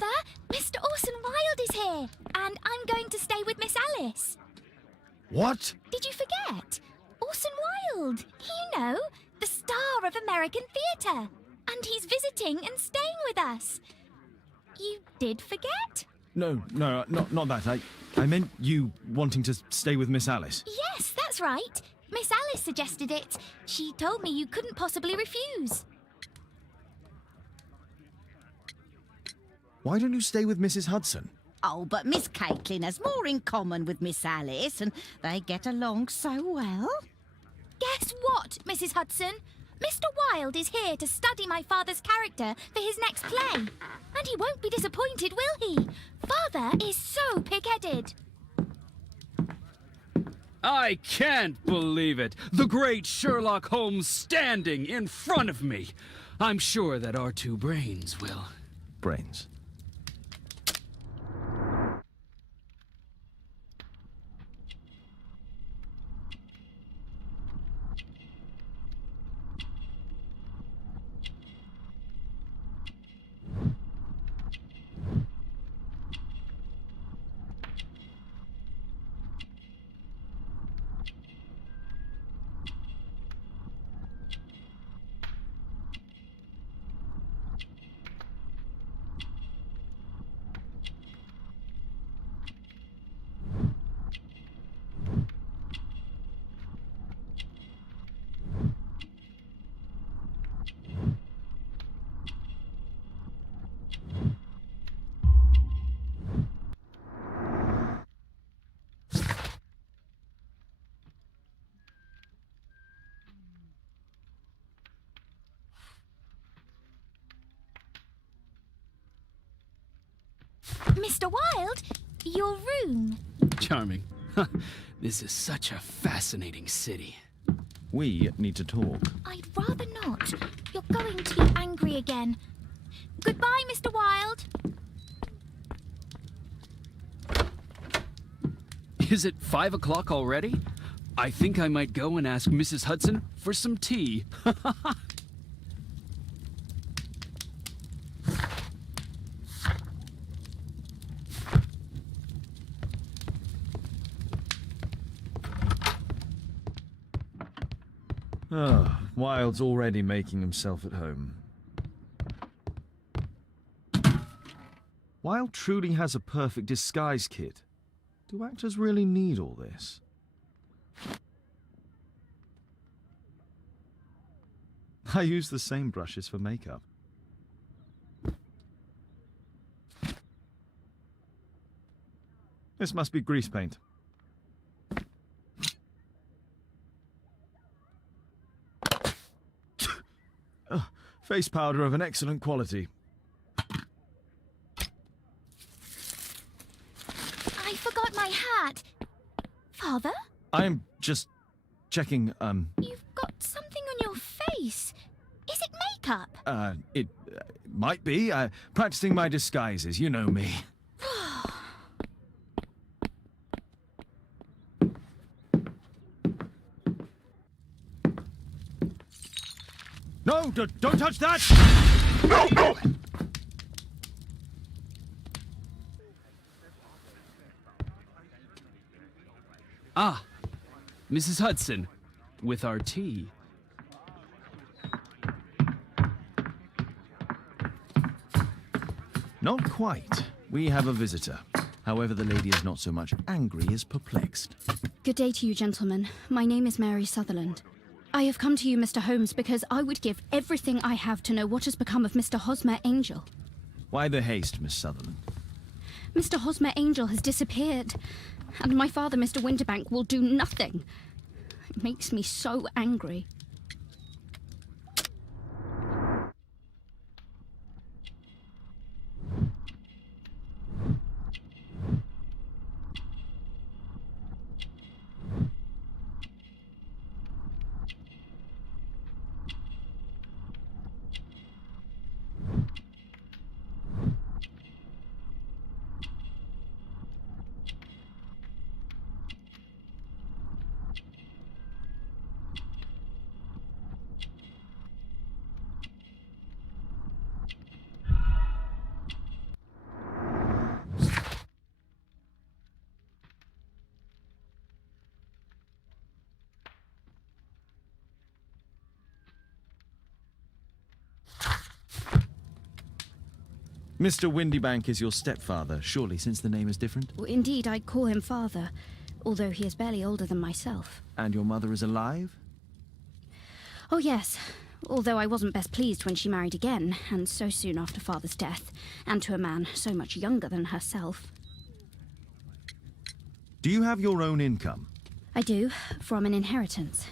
Father, Mr. Orson Wilde is here, and I'm going to stay with Miss Alice. What? Did you forget? Orson Wilde, you know, the star of American theatre. And he's visiting and staying with us. You did forget? No, not that. I meant you wanting to stay with Miss Alice. Yes, that's right. Miss Alice suggested it. She told me you couldn't possibly refuse. Why don't you stay with Mrs. Hudson? Oh, but Miss Caitlin has more in common with Miss Alice, and they get along so well. Guess what, Mrs. Hudson? Mr. Wilde is here to study my father's character for his next play. And he won't be disappointed, will he? Father is so pig-headed. I can't believe it! The great Sherlock Holmes standing in front of me! I'm sure that our two brains will... Brains. Mr. Wilde, your room. Charming. This is such a fascinating city. We need to talk. I'd rather not. You're going to be angry again. Goodbye, Mr. Wilde. Is it 5 o'clock already? I think I might go and ask Mrs. Hudson for some tea. Oh, Wilde's already making himself at home. Wilde truly has a perfect disguise kit. Do actors really need all this? I use the same brushes for makeup. This must be grease paint. Face powder of an excellent quality. I forgot my hat. Father? I'm just checking, You've got something on your face. Is it makeup? It might be. Practicing my disguises, you know me. No, don't touch that! No! Ah, Mrs. Hudson, with our tea. Not quite. We have a visitor. However, the lady is not so much angry as perplexed. Good day to you, gentlemen. My name is Mary Sutherland. I have come to you, Mr. Holmes, because I would give everything I have to know what has become of Mr. Hosmer Angel. Why the haste, Miss Sutherland? Mr. Hosmer Angel has disappeared, and my father, Mr. Winterbank, will do nothing. It makes me so angry. Mr. Windybank is your stepfather, surely, since the name is different? Indeed, I call him father, although he is barely older than myself. And your mother is alive? Oh, yes. Although I wasn't best pleased when she married again, and so soon after father's death, and to a man so much younger than herself. Do you have your own income? I do, from an inheritance.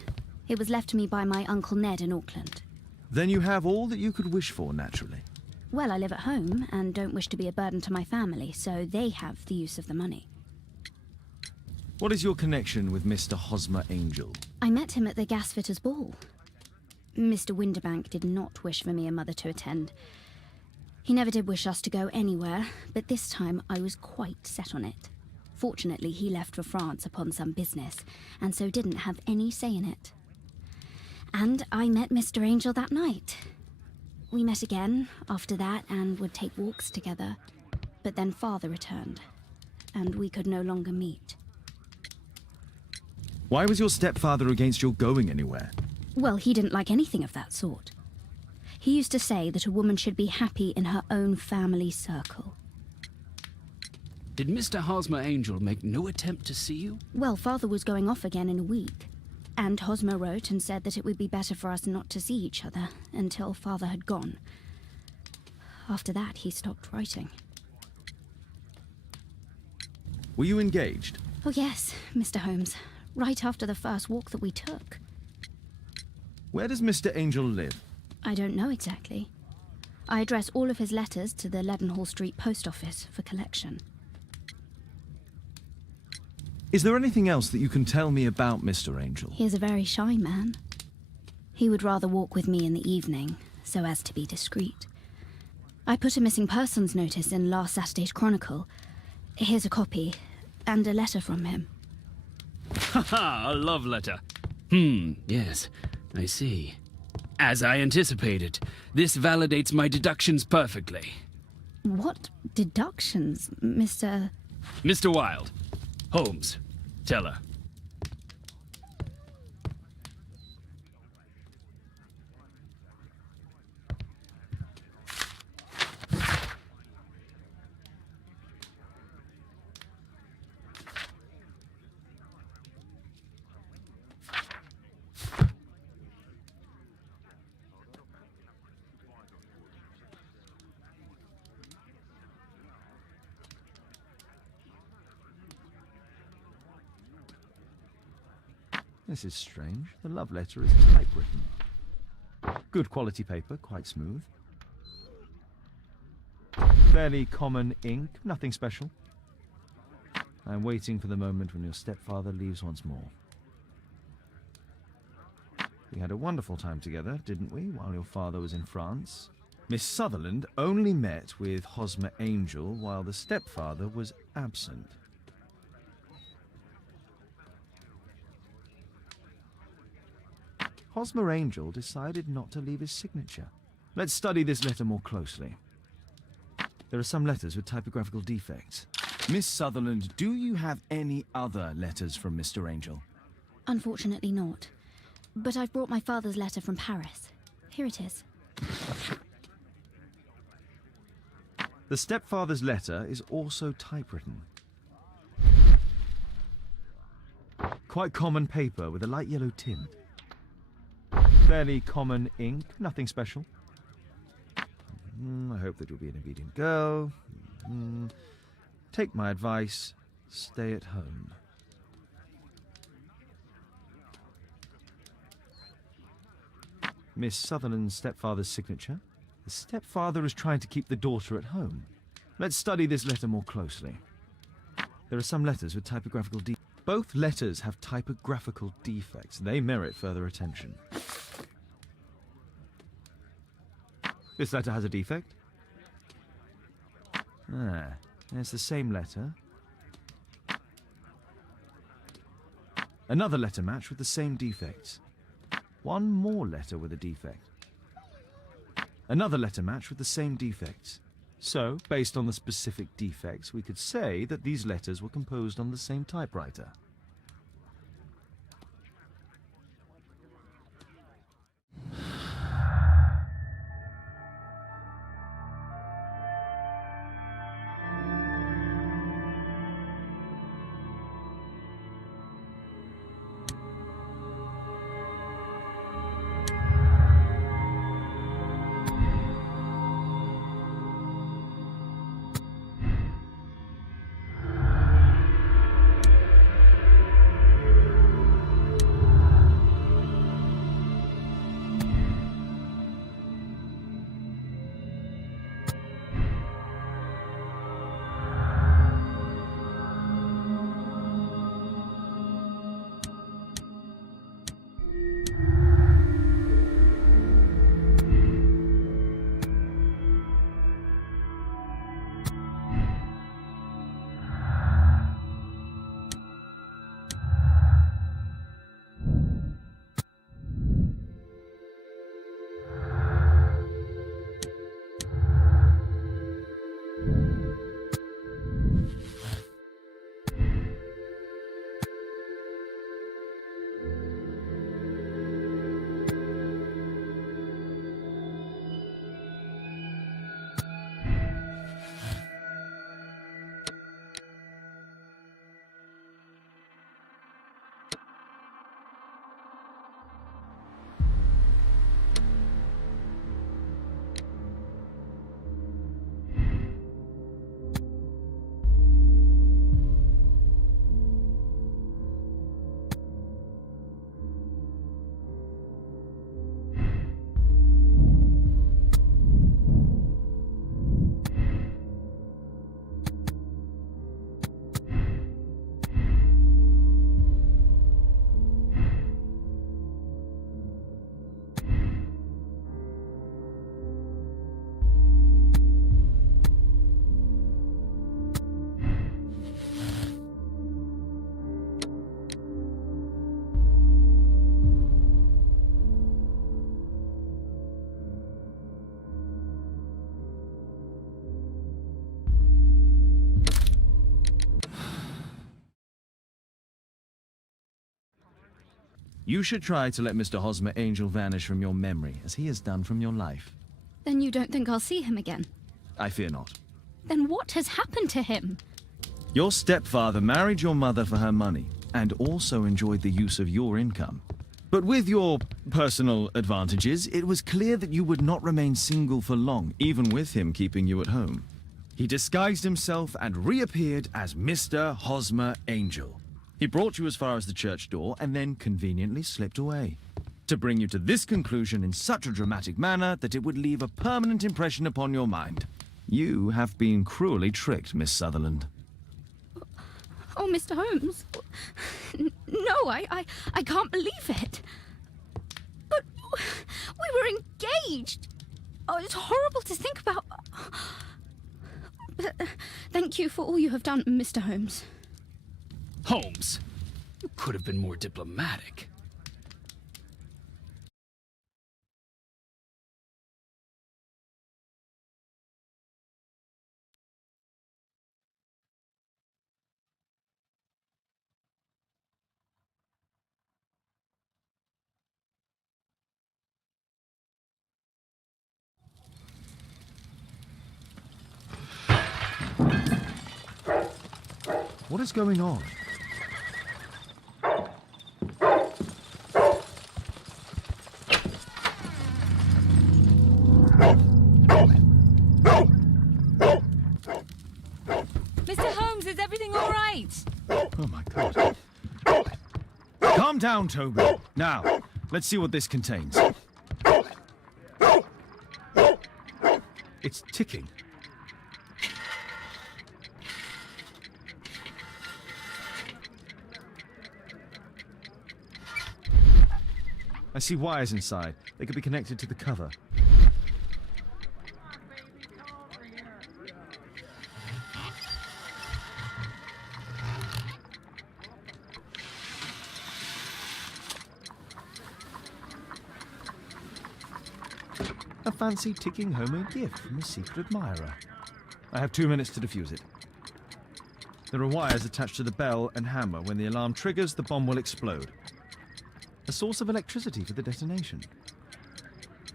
It was left to me by my Uncle Ned in Auckland. Then you have all that you could wish for, naturally. Well, I live at home and don't wish to be a burden to my family, so they have the use of the money. What is your connection with Mr. Hosmer Angel? I met him at the gasfitters' ball. Mr. Windybank did not wish for me and Mother to attend. He never did wish us to go anywhere, but this time I was quite set on it. Fortunately, he left for France upon some business, and so didn't have any say in it. And I met Mr. Angel that night. We met again after that and would take walks together. But then Father returned, and we could no longer meet. Why was your stepfather against your going anywhere? Well, he didn't like anything of that sort. He used to say that a woman should be happy in her own family circle. Did Mr. Hosmer Angel make no attempt to see you? Well, Father was going off again in a week. And Hosmer wrote and said that it would be better for us not to see each other until Father had gone. After that, he stopped writing. Were you engaged? Oh yes, Mr. Holmes. Right after the first walk that we took. Where does Mr. Angel live? I don't know exactly. I address all of his letters to the Leadenhall Street post office for collection. Is there anything else that you can tell me about Mr. Angel? He is a very shy man. He would rather walk with me in the evening, so as to be discreet. I put a missing persons notice in last Saturday's Chronicle. Here's a copy, and a letter from him. Haha, a love letter. Yes, I see. As I anticipated, this validates my deductions perfectly. What deductions, Mr. Mr. Wilde. Holmes, tell her. This is strange. The love letter is typewritten. Good quality paper, quite smooth. Fairly common ink, nothing special. I'm waiting for the moment when your stepfather leaves once more. We had a wonderful time together, didn't we, while your father was in France? Miss Sutherland only met with Hosmer Angel while the stepfather was absent. Hosmer Angel decided not to leave his signature. Let's study this letter more closely. There are some letters with typographical defects. Miss Sutherland, do you have any other letters from Mr. Angel? Unfortunately not. But I've brought my father's letter from Paris. Here it is. The stepfather's letter is also typewritten. Quite common paper with a light yellow tint. Fairly common ink, nothing special. I hope that you'll be an obedient girl. Take my advice, stay at home. Miss Sutherland's stepfather's signature. The stepfather is trying to keep the daughter at home. Let's study this letter more closely. There are some letters with typographical defects. Both letters have typographical defects. They merit further attention. This letter has a defect. There's the same letter. Another letter match with the same defects. One more letter with a defect. Another letter match with the same defects. So, based on the specific defects, we could say that these letters were composed on the same typewriter. You should try to let Mr. Hosmer Angel vanish from your memory, as he has done from your life. Then you don't think I'll see him again? I fear not. Then what has happened to him? Your stepfather married your mother for her money, and also enjoyed the use of your income. But with your personal advantages, it was clear that you would not remain single for long, even with him keeping you at home. He disguised himself and reappeared as Mr. Hosmer Angel. He brought you as far as the church door and then conveniently slipped away. To bring you to this conclusion in such a dramatic manner that it would leave a permanent impression upon your mind. You have been cruelly tricked, Miss Sutherland. Oh, Mr. Holmes. No, I can't believe it. But we were engaged. Oh, it's horrible to think about. But thank you for all you have done, Mr. Holmes. Holmes, you could have been more diplomatic. What is going on? Mr. Holmes, is everything all right? Oh my God. Calm down, Toby. Now, let's see what this contains. It's ticking. I see wires inside. They could be connected to the cover. A fancy ticking homemade gift from a secret admirer. I have 2 minutes to defuse it. There are wires attached to the bell and hammer. When the alarm triggers, the bomb will explode. A source of electricity for the detonation.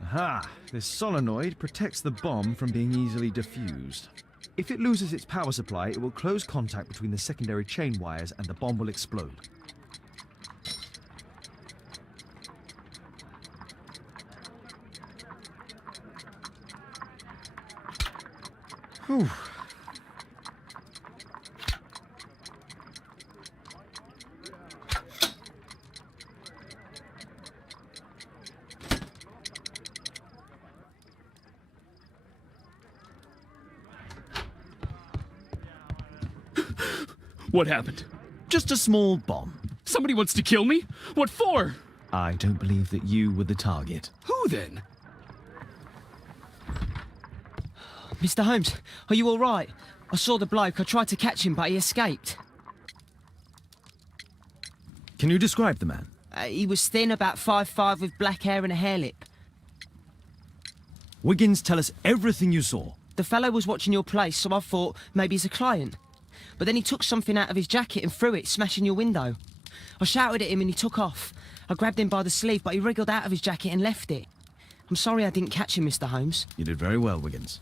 Aha! This solenoid protects the bomb from being easily diffused. If it loses its power supply, it will close contact between the secondary chain wires and the bomb will explode. Whew. What happened? Just a small bomb. Somebody wants to kill me? What for? I don't believe that you were the target. Who then? Mr. Holmes, are you all right? I saw the bloke. I tried to catch him, but he escaped. Can you describe the man? He was thin, about 5'5", with black hair and a hair lip. Wiggins, tell us everything you saw. The fellow was watching your place, so I thought maybe he's a client. But then he took something out of his jacket and threw it, smashing your window. I shouted at him and he took off. I grabbed him by the sleeve, but he wriggled out of his jacket and left it. I'm sorry I didn't catch him, Mr. Holmes. You did very well, Wiggins.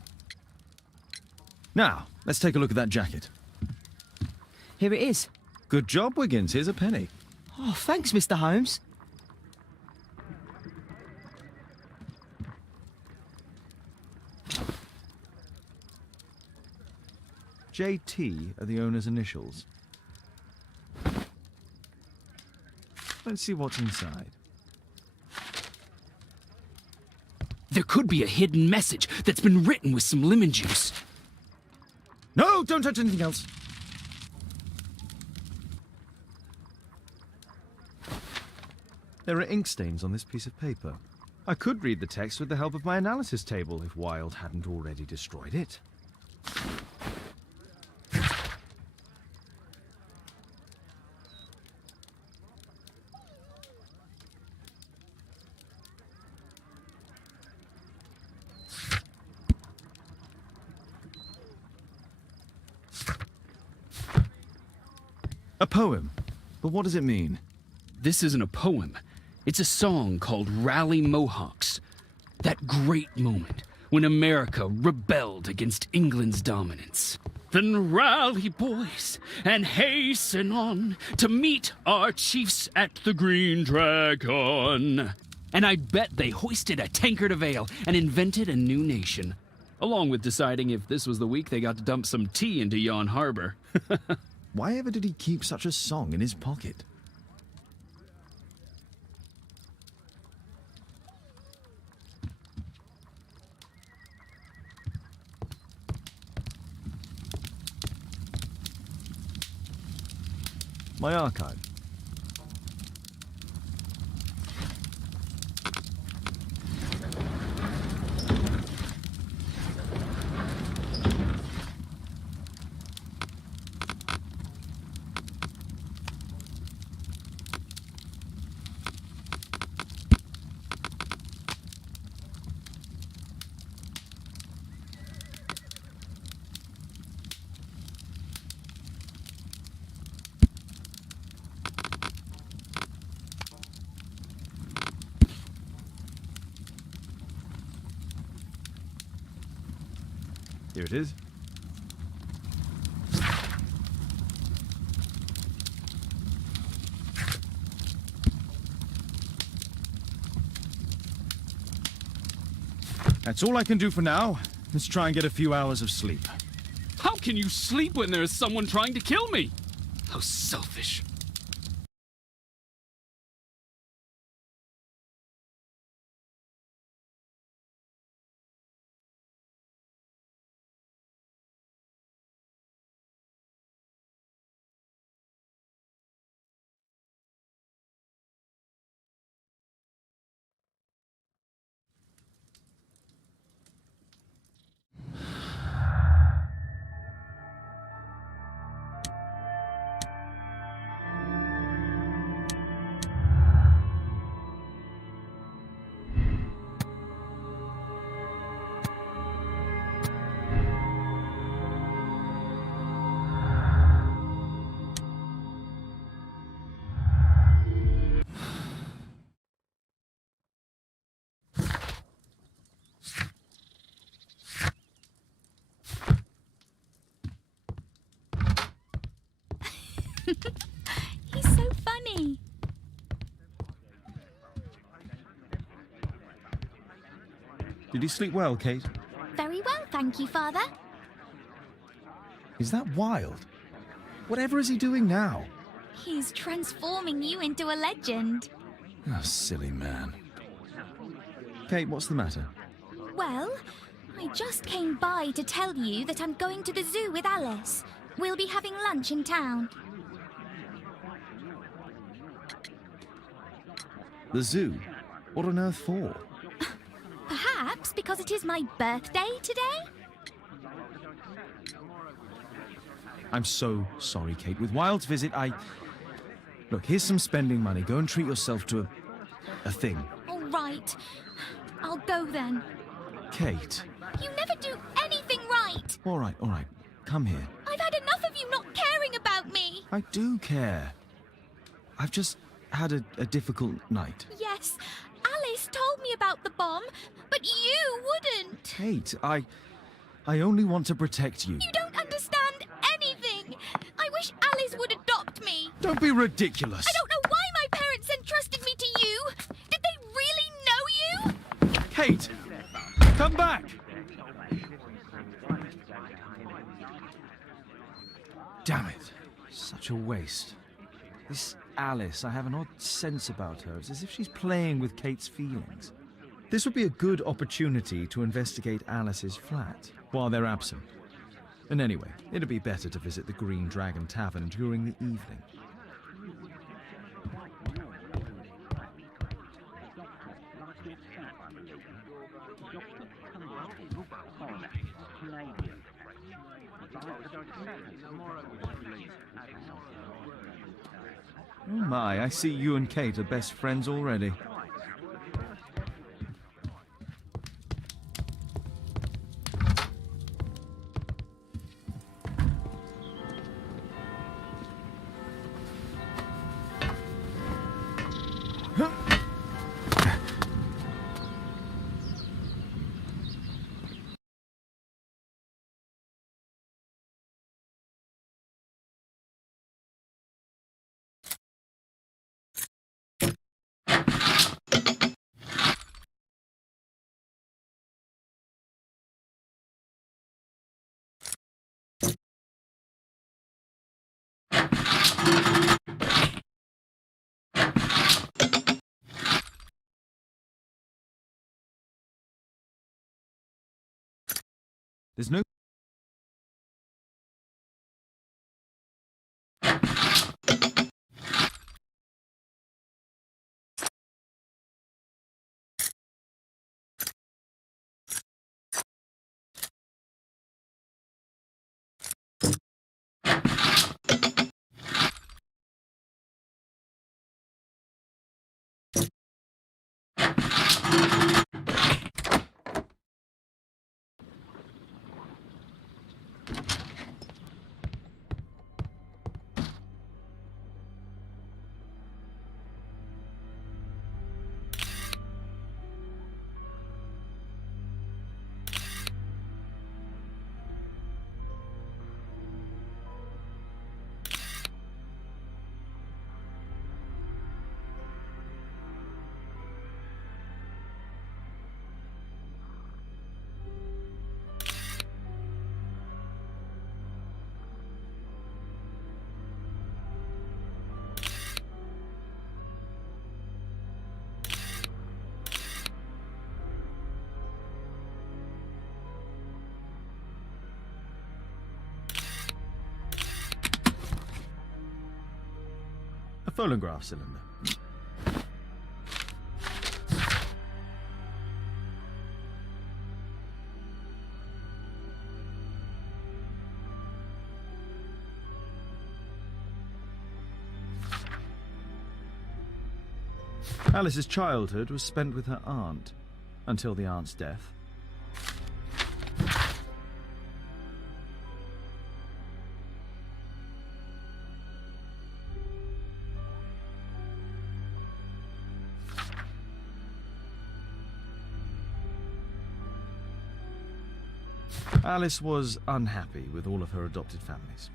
Now, let's take a look at that jacket. Here it is. Good job, Wiggins. Here's a penny. Oh, thanks, Mr. Holmes. JT are the owner's initials. Let's see what's inside. There could be a hidden message that's been written with some lemon juice. No, don't touch anything else. There are ink stains on this piece of paper. I could read the text with the help of my analysis table if Wilde hadn't already destroyed it. A poem. But what does it mean? This isn't a poem. It's a song called Rally Mohawks. That great moment when America rebelled against England's dominance. Then rally, boys, and hasten on to meet our chiefs at the Green Dragon. And I bet they hoisted a tankard of ale and invented a new nation. Along with deciding if this was the week they got to dump some tea into yon harbor. Why ever did he keep such a song in his pocket? My archive. Here it is. That's all I can do for now. Let's try and get a few hours of sleep. How can you sleep when there is someone trying to kill me? How selfish. He's so funny. Did you sleep well, Kate? Very well, thank you, Father. Is that Wild? Whatever is he doing now? He's transforming you into a legend. Oh, silly man. Kate, what's the matter? Well, I just came by to tell you that I'm going to the zoo with Alice. We'll be having lunch in town. The zoo? What on earth for? Perhaps because it is my birthday today? I'm so sorry, Kate. With Wild's visit, Look, here's some spending money. Go and treat yourself to a thing. All right. I'll go then. Kate. You never do anything right. All right. Come here. I've had enough of you not caring about me. I do care. I've just had a difficult night. Yes, Alice told me about the bomb, but you wouldn't. Kate, I only want to protect you. You don't understand anything. I wish Alice would adopt me. Don't be ridiculous. I don't know why my parents entrusted me to you. Did they really know you? Kate, come back. Damn it. Such a waste. This Alice, I have an odd sense about her. It's as if she's playing with Kate's feelings. This would be a good opportunity to investigate Alice's flat while they're absent. And anyway, it'd be better to visit the Green Dragon Tavern during the evening. Oh my, I see you and Kate are best friends already. There's no... A phonograph cylinder. Alice's childhood was spent with her aunt, until the aunt's death. Alice was unhappy with all of her adopted families.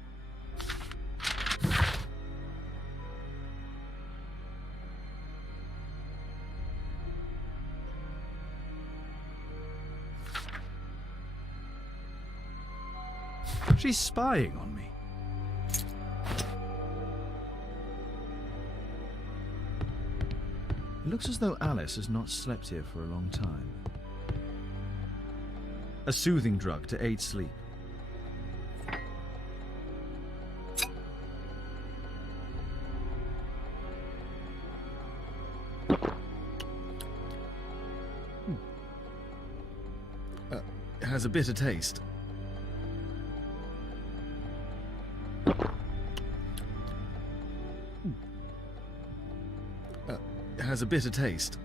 She's spying on me. It looks as though Alice has not slept here for a long time. A soothing drug to aid sleep. It has a bitter taste. It has a bitter taste.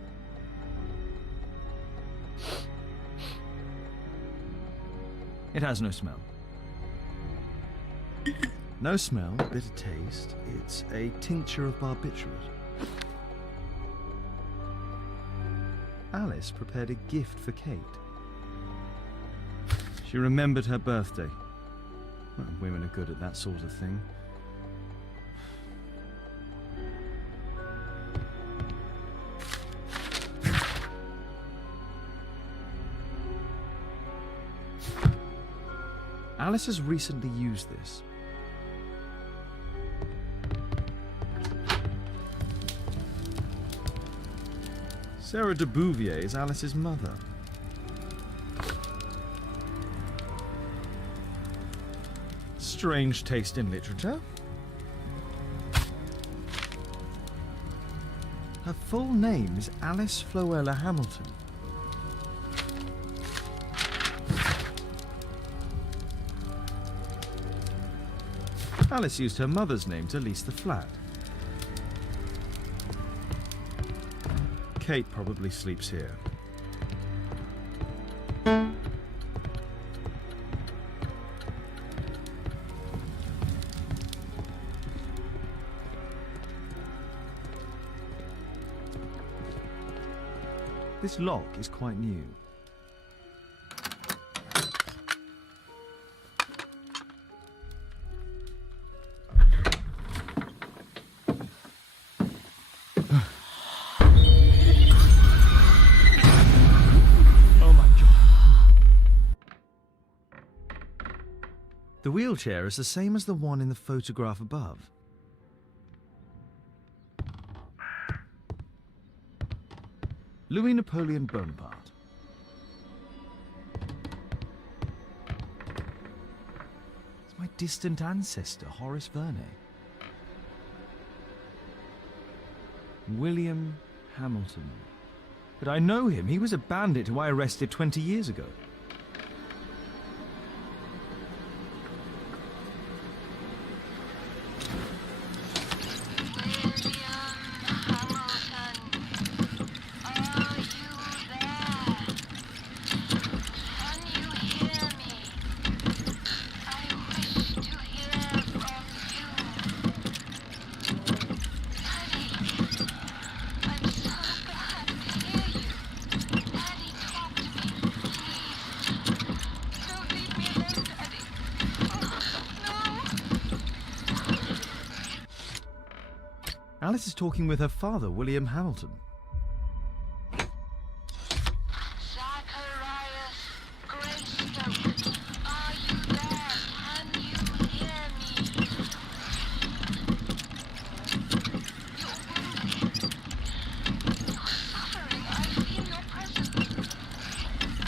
It has no smell. No smell, bitter taste. It's a tincture of barbiturate. Alice prepared a gift for Kate. She remembered her birthday. Well, women are good at that sort of thing. Alice has recently used this. Sarah de Bouvier is Alice's mother. Strange taste in literature. Her full name is Alice Floella Hamilton. Alice used her mother's name to lease the flat. Kate probably sleeps here. This lock is quite new. The wheelchair is the same as the one in the photograph above. Louis Napoleon Bonaparte. distant ancestor, Horace Verne. William Hamilton. But I know him. He was a bandit who I arrested 20 years ago. Alice is talking with her father, William Hamilton. Zacharias Greystoke, are you there? Can you hear me? You're wounded. You're suffering. I feel your presence.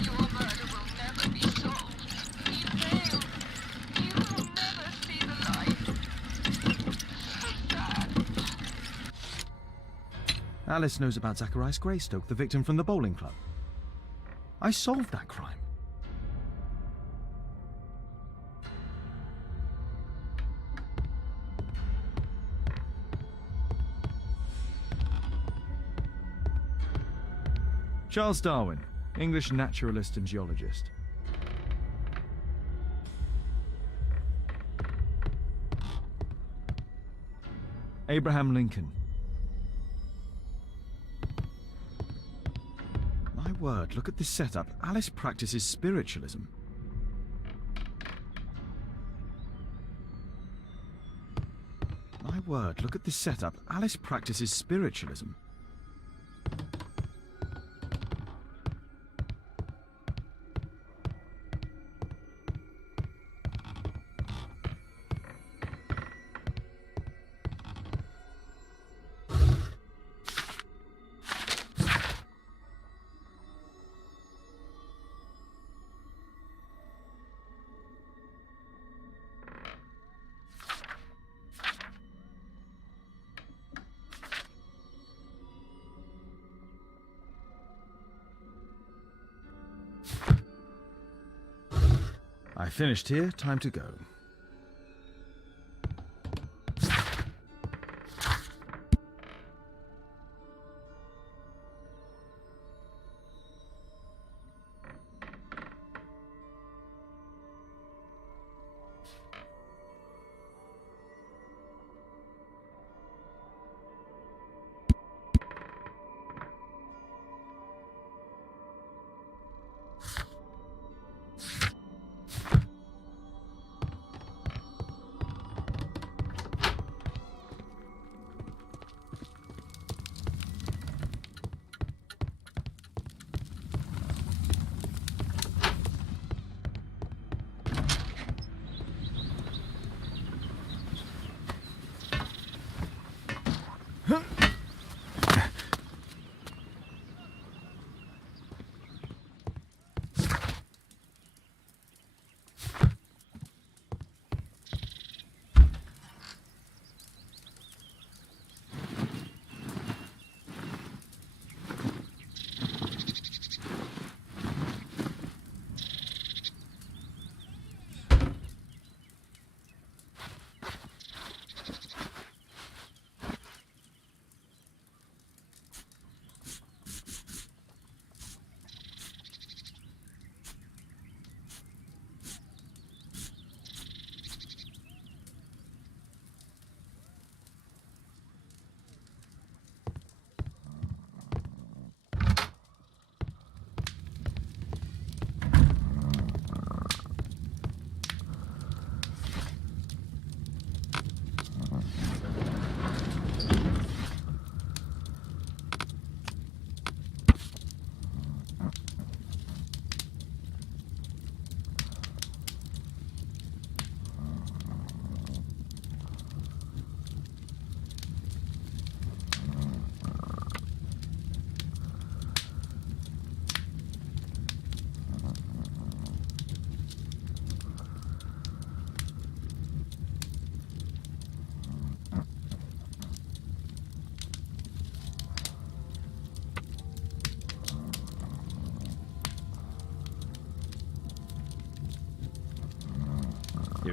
Your murder will never be solved. He failed. You will never see the light. So sad. Alice knows about Zacharias Greystoke, the victim from the bowling club. I solved that crime. Charles Darwin, English naturalist and geologist. Abraham Lincoln. My word, look at this setup. Alice practices spiritualism. My word, look at this setup. Alice practices spiritualism. I finished here, time to go.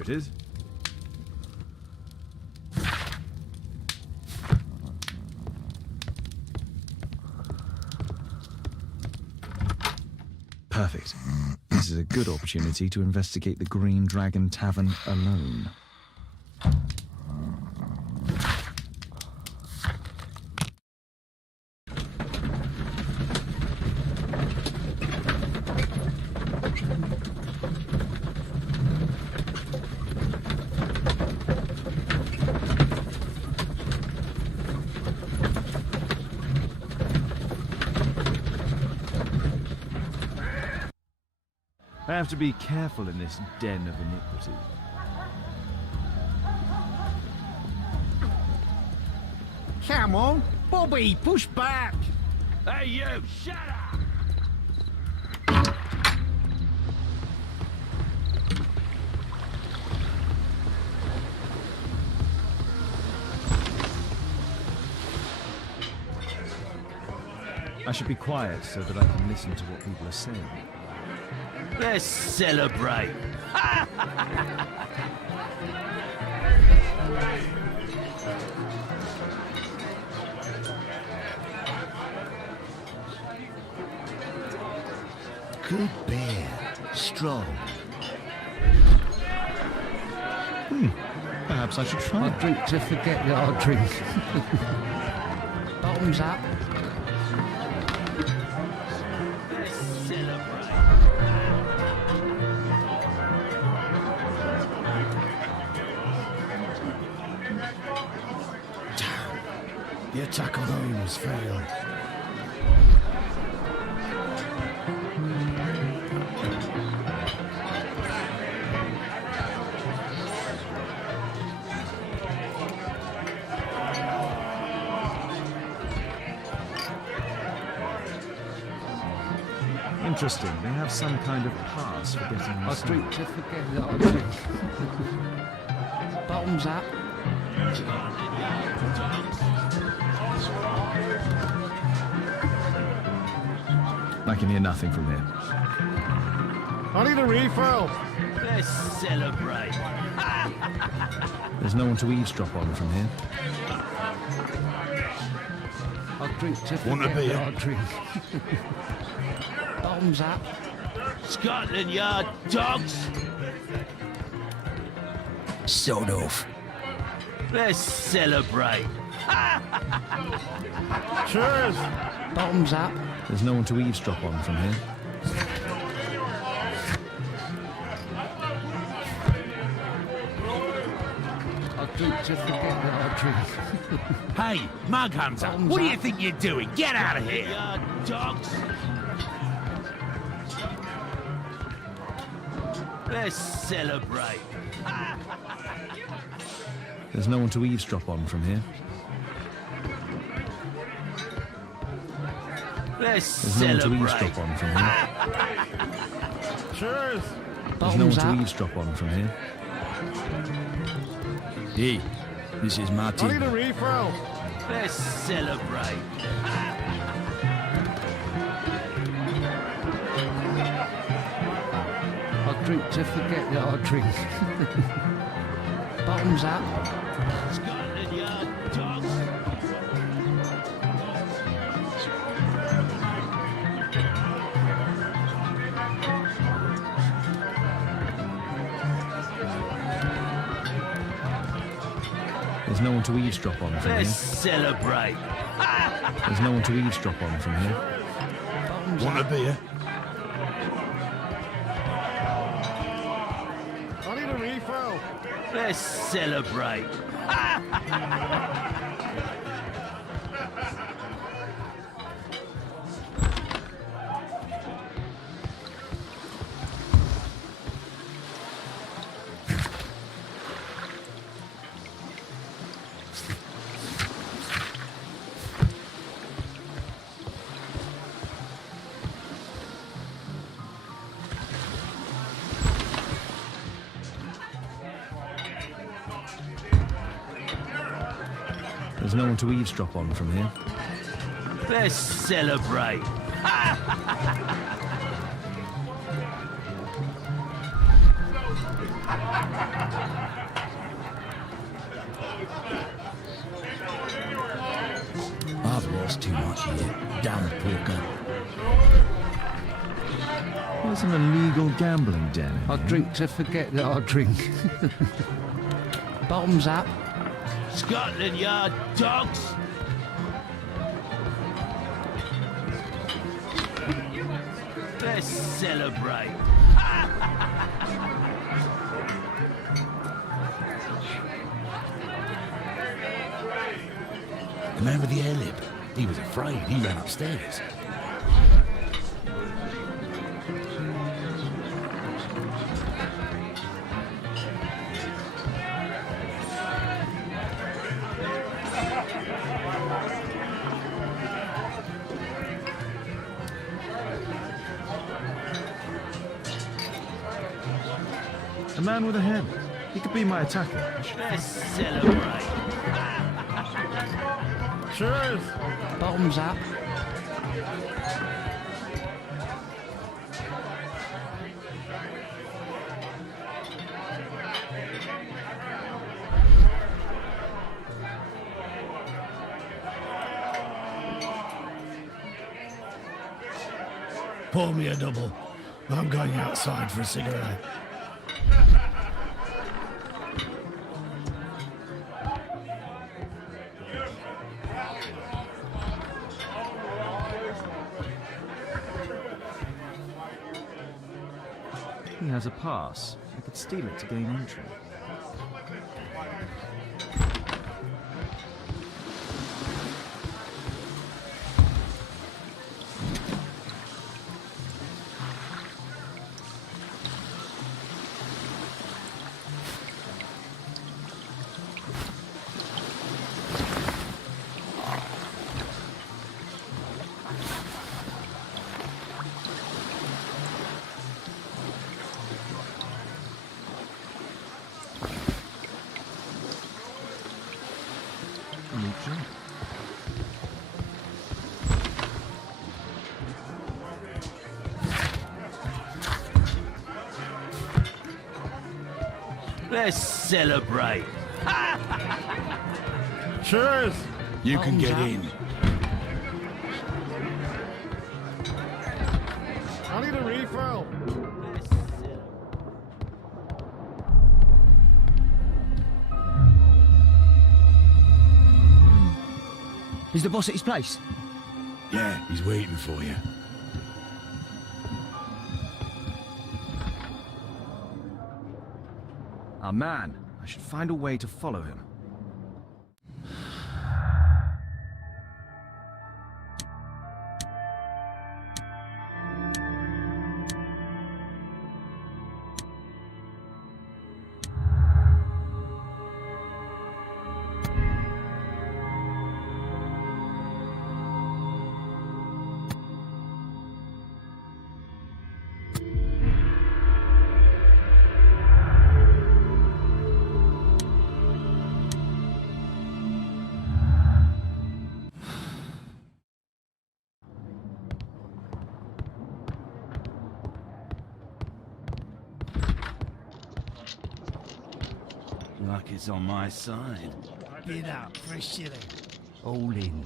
Here it is. Perfect. This is a good opportunity to investigate the Green Dragon Tavern alone. I have to be careful in this den of iniquity. Come on, Bobby, push back. Hey, you! Shut up! I should be quiet so that I can listen to what people are saying. Let's celebrate. Good beer, strong. Perhaps I should try. I drink to forget that I drink. Bottoms up. Let's celebrate. The attack on Holmes failed. Interesting. They have some kind of pass for getting I inside. drink to forget that I drink. Bottoms up. I can hear nothing from here. I need a refill. Let's celebrate. There's no one to eavesdrop on from here. I drink to Want a forget beer? that I drink. Bottoms up. Scotland Yard dogs. Sod off. Let's celebrate. Cheers. Bottoms up. There's no one to eavesdrop on from here. I drink to forget that I drink. Hey, Mug Hunter, Thumbs what do you up. think you're doing? Get out of here. Yard dogs. Let's celebrate. There's no one to eavesdrop on from here. Let's There's no one to celebrate. eavesdrop on from here. Cheers. There's no one Bottoms to up. eavesdrop on from here. Hey, this is I need Martin. a refill. Let's celebrate. I drink to forget that I drink. Bottoms up. Scotland Yard dogs. There's no one to eavesdrop on from Let's here. celebrate. There's no one to eavesdrop on from here. Bottoms Want a up. beer? I need a refill. Let's celebrate. There's no one to eavesdrop on from here. Let's celebrate. I've lost too much here. Damn poker. There's an illegal gambling den. I drink to forget that I drink. Bottoms up. Scotland Yard dogs! Let's celebrate. The man with the air lip. He was afraid. He ran upstairs. A man with a head. He could be my attacker. Let's celebrate. Cheers! Bottoms up. Pour me a double. I'm going outside for a cigarette. He has a pass. I could steal it to gain entry. Let's celebrate. Cheers! You can get in. I need a refill. Is the boss at his place? Yeah, he's waiting for you. A man. I should find a way to follow him. Luck is on my side. Bid out for a shilling. All in.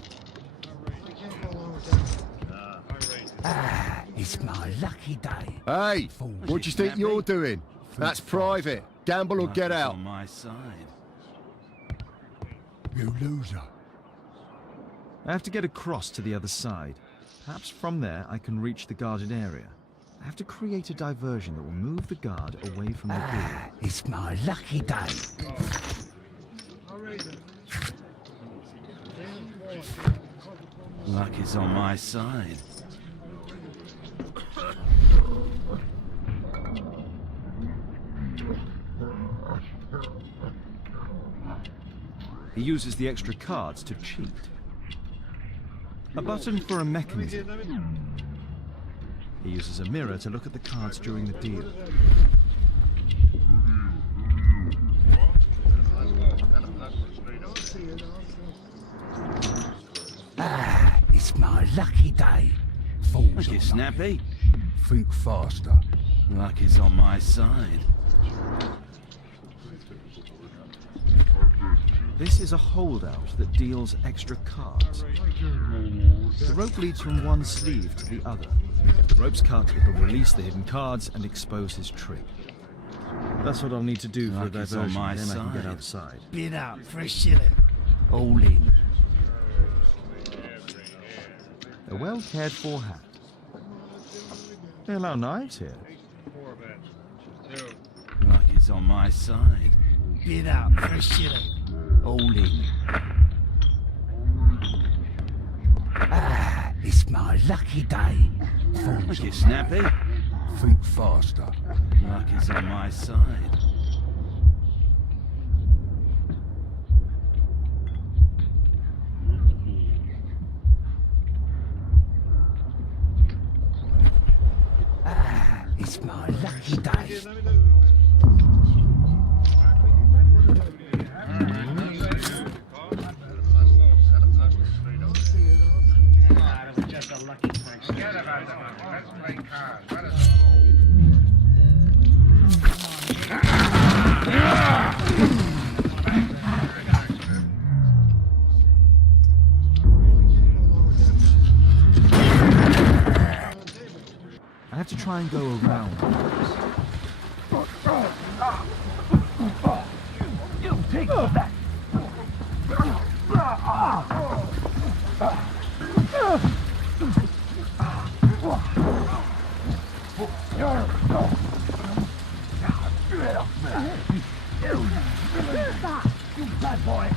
It's my lucky day. Hey, what do you think you're doing? That's private. Gamble or Luck get is out. on my side. You loser. I have to get across to the other side. Perhaps from there I can reach the guarded area. I have to create a diversion that will move the guard away from the door. It's my lucky day. Luck is on my side. He uses the extra cards to cheat. A button for a mechanism. He uses a mirror to look at the cards during the deal. It's my lucky day. Fools Thank you, or Snappy. not. Think faster. Luck is on my side. This is a holdout that deals extra cards. The rope leads from one sleeve to the other. If the rope's cut, it will release the hidden cards and expose his trick. That's what I'll need to do for a Like it's on diversion, my then I can get side. outside. Bid up for a shilling. All in. A well cared for hat. They allow knives here. Like it's on my side. Bid up for a shilling. All in. Ah, it's my lucky day. Look, you snappy. Think faster. Like it's on my side. Ah, it's my lucky day. I have to try and go around. You take that. You bad boy.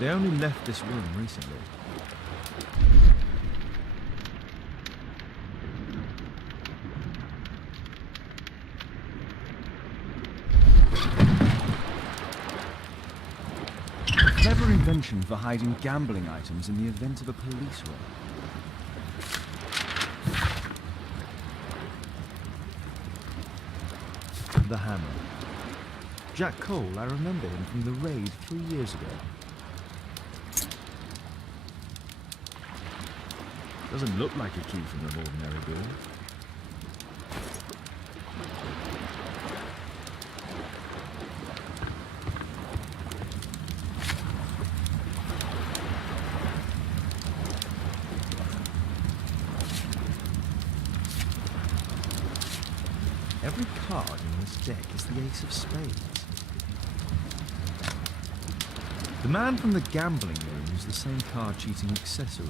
They only left this room recently. A clever invention for hiding gambling items in the event of a police raid. The hammer. Jack Cole, I remember him from the raid 3 years ago. Doesn't look like a key from an ordinary door. card in this deck is the ace of spades. The man from the gambling room used the same card-cheating accessory.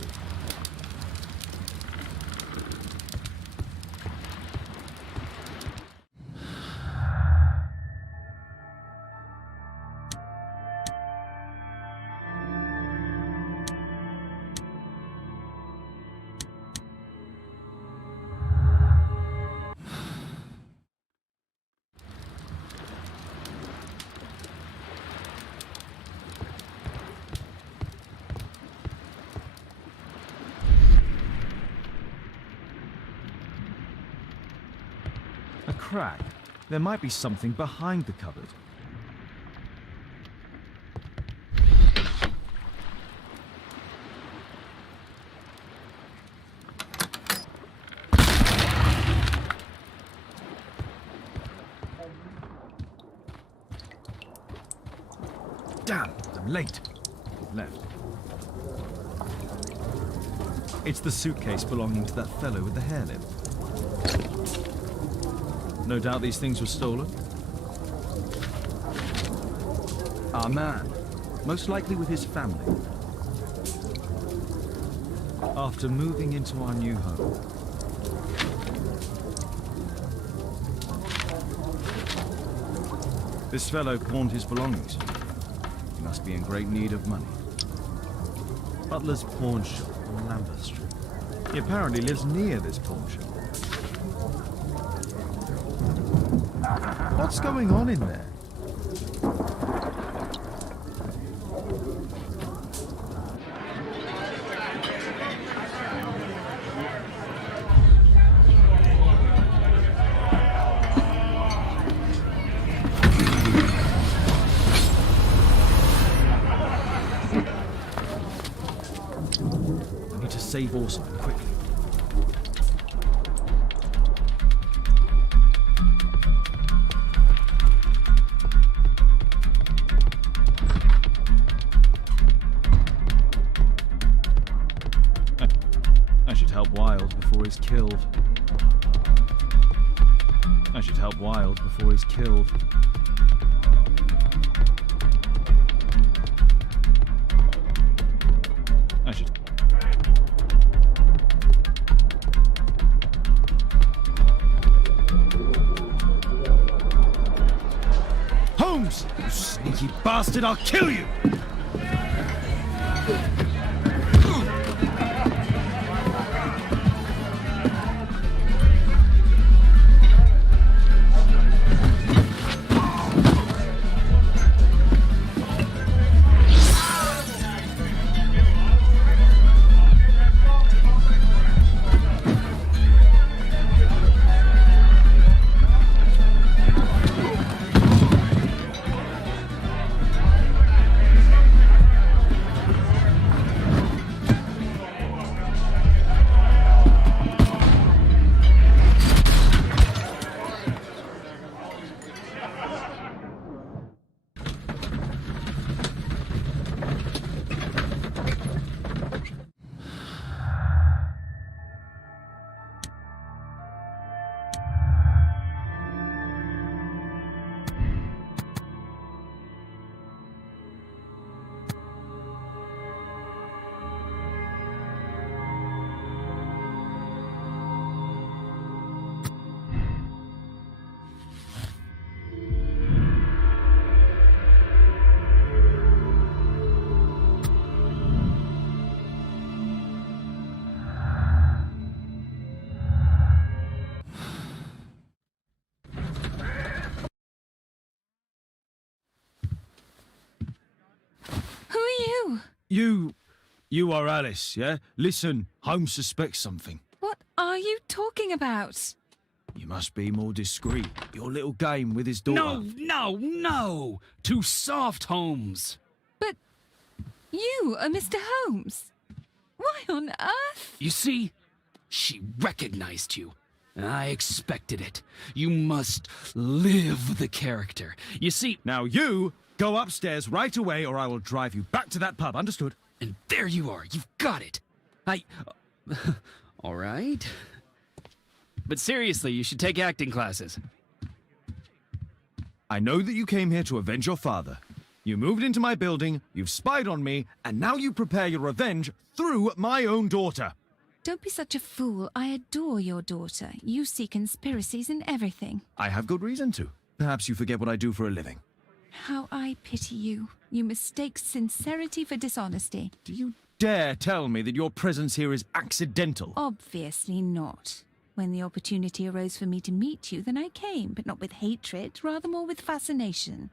A crack. There might be something behind the cupboard. Damn, I'm late. Left. It's the suitcase belonging to that fellow with the hairlip. No doubt these things were stolen. Our man, most likely with his family. After moving into our new home. This fellow pawned his belongings. He must be in great need of money. Butler's pawn shop on Lambeth Street. He apparently lives near this pawn shop. What's going on in there? I need to save Orson quickly. Before he's killed. I should help Wilde before he's killed. I should... Holmes! You sneaky bastard, I'll kill you! You are Alice, yeah? Listen, Holmes suspects something. What are you talking about? You must be more discreet. Your little game with his daughter. No! Too soft, Holmes. But you are Mr. Holmes. Why on earth? You see, she recognized you. I expected it. You must live the character. You see... Now you go upstairs right away or I will drive you back to that pub, understood? And there you are. You've got it. All right. But seriously, you should take acting classes. I know that you came here to avenge your father. You moved into my building, you've spied on me, and now you prepare your revenge through my own daughter. Don't be such a fool. I adore your daughter. You see conspiracies in everything. I have good reason to. Perhaps you forget what I do for a living. How I pity you. You mistake sincerity for dishonesty. Do you dare tell me that your presence here is accidental? Obviously not. When the opportunity arose for me to meet you, then I came, but not with hatred, rather more with fascination.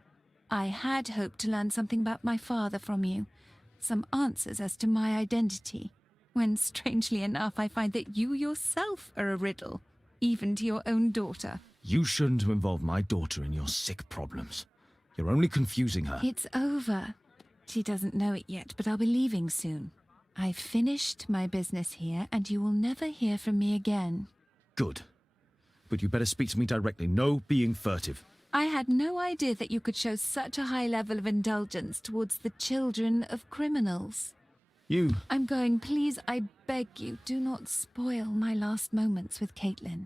I had hoped to learn something about my father from you, some answers as to my identity, when, strangely enough, I find that you yourself are a riddle, even to your own daughter. You shouldn't have involved my daughter in your sick problems. You're only confusing her. It's over. She doesn't know it yet, but I'll be leaving soon. I've finished my business here, and you will never hear from me again. Good. But you better speak to me directly. No being furtive. I had no idea that you could show such a high level of indulgence towards the children of criminals. You... I'm going. Please, I beg you, do not spoil my last moments with Caitlin.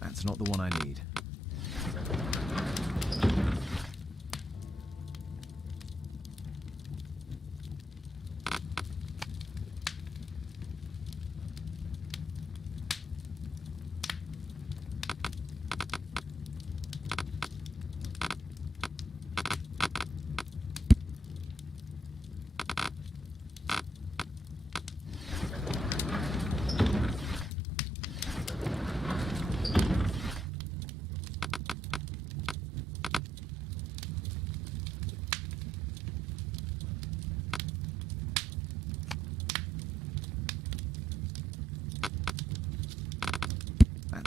That's not the one I need.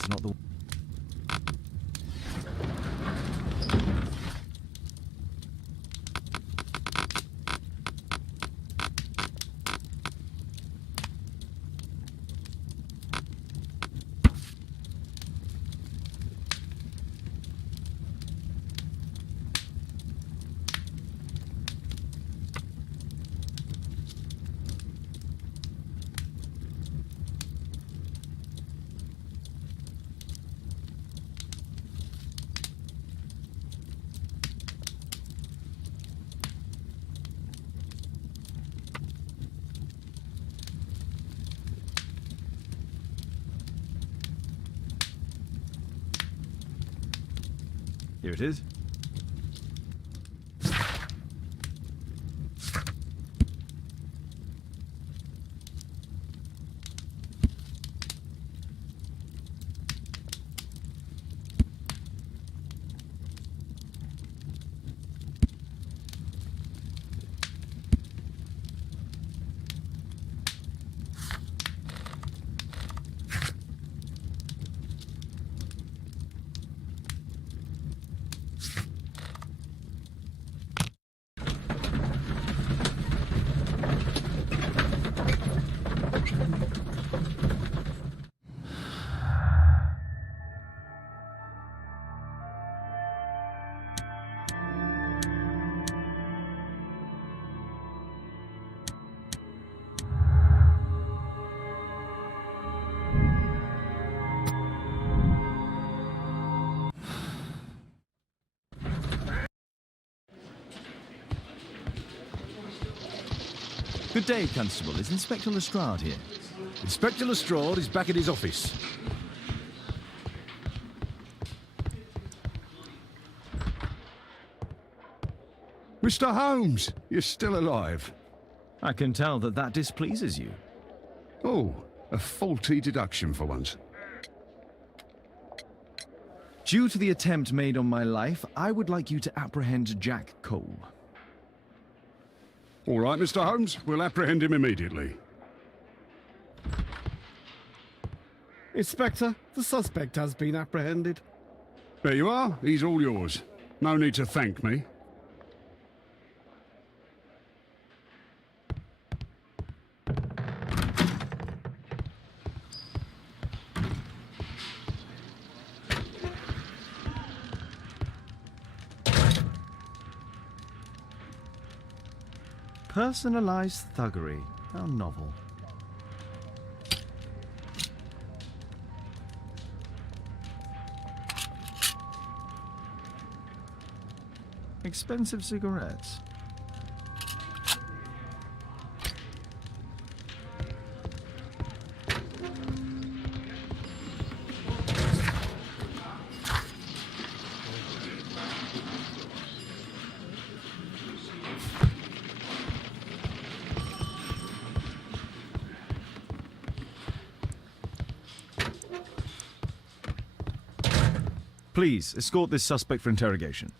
Not the... Here it is. Good day, Constable. Is Inspector Lestrade here? Inspector Lestrade is back at his office. Mr. Holmes, you're still alive. I can tell that that displeases you. Oh, a faulty deduction for once. Due to the attempt made on my life, I would like you to apprehend Jack Cole. All right, Mr. Holmes, we'll apprehend him immediately. Inspector, the suspect has been apprehended. There you are. He's all yours. No need to thank me. Personalized thuggery. How novel. Expensive cigarettes. Please, escort this suspect for interrogation.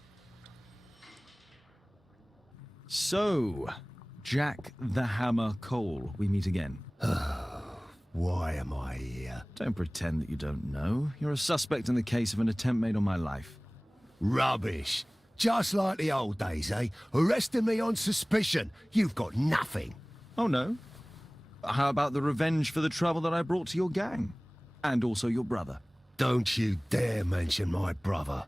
So, Jack the Hammer Cole, we meet again. Why am I here? Don't pretend that you don't know. You're a suspect in the case of an attempt made on my life. Rubbish. Just like the old days, eh? Arresting me on suspicion. You've got nothing. Oh, no? How about the revenge for the trouble that I brought to your gang? And also your brother. Don't you dare mention my brother.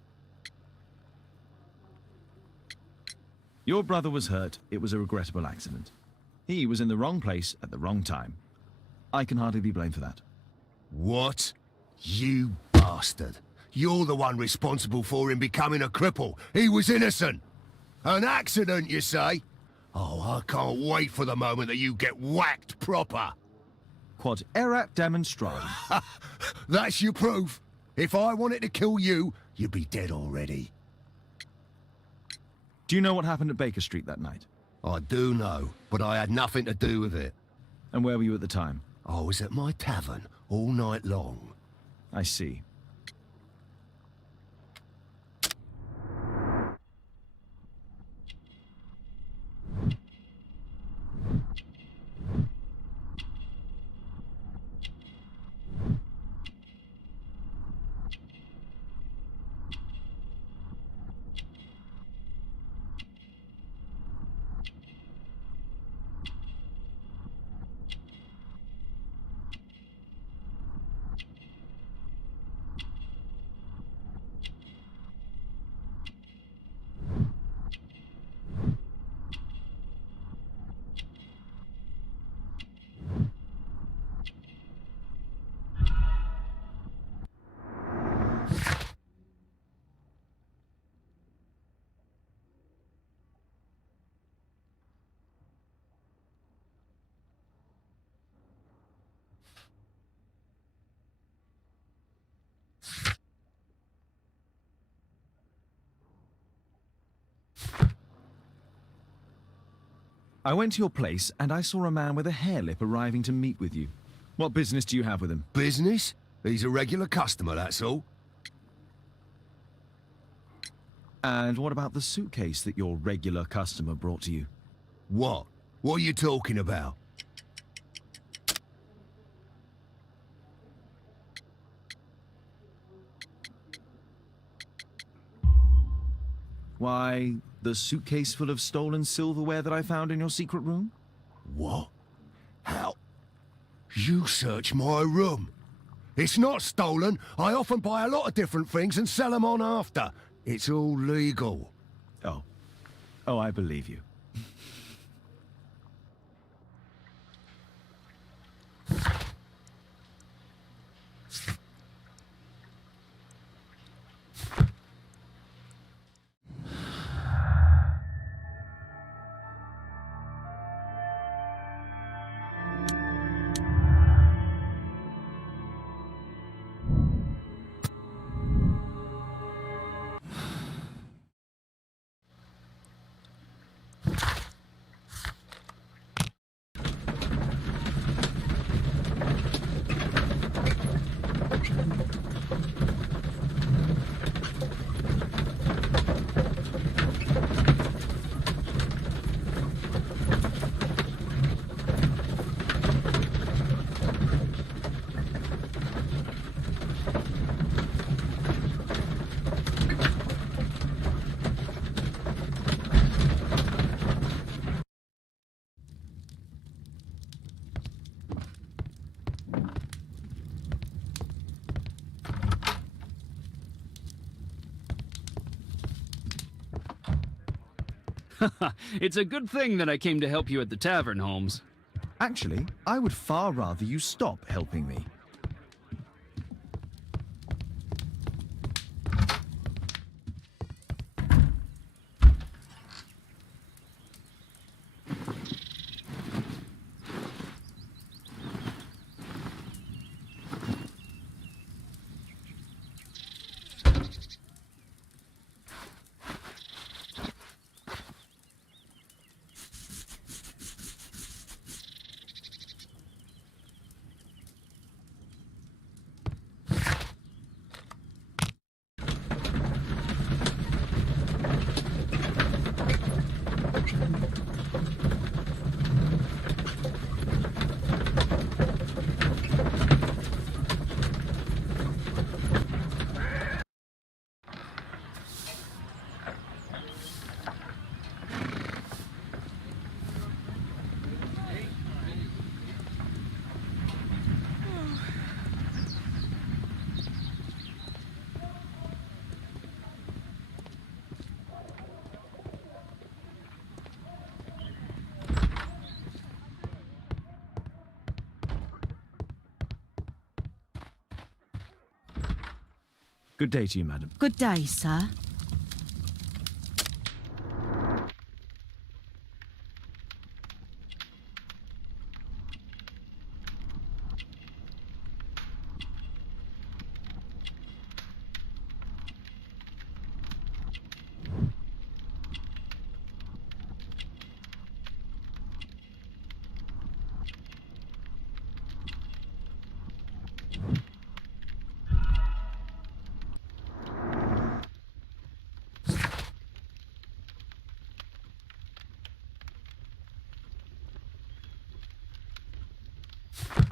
Your brother was hurt. It was a regrettable accident. He was in the wrong place at the wrong time. I can hardly be blamed for that. What? You bastard. You're the one responsible for him becoming a cripple. He was innocent. An accident, you say? Oh, I can't wait for the moment that you get whacked proper. Quod erat demonstrandum. That's your proof. If I wanted to kill you, you'd be dead already. Do you know what happened at Baker Street that night? I do know, but I had nothing to do with it. And where were you at the time? I was at my tavern all night long. I see. I went to your place and I saw a man with a hair lip arriving to meet with you. What business do you have with him? Business? He's a regular customer, that's all. And what about the suitcase that your regular customer brought to you? What? What are you talking about? Why, the suitcase full of stolen silverware that I found in your secret room? What? How? You searched my room. It's not stolen. I often buy a lot of different things and sell them on after. It's all legal. Oh. Oh, I believe you. It's a good thing that I came to help you at the tavern, Holmes. Actually, I would far rather you stop helping me. Good day to you, madam. Good day, sir.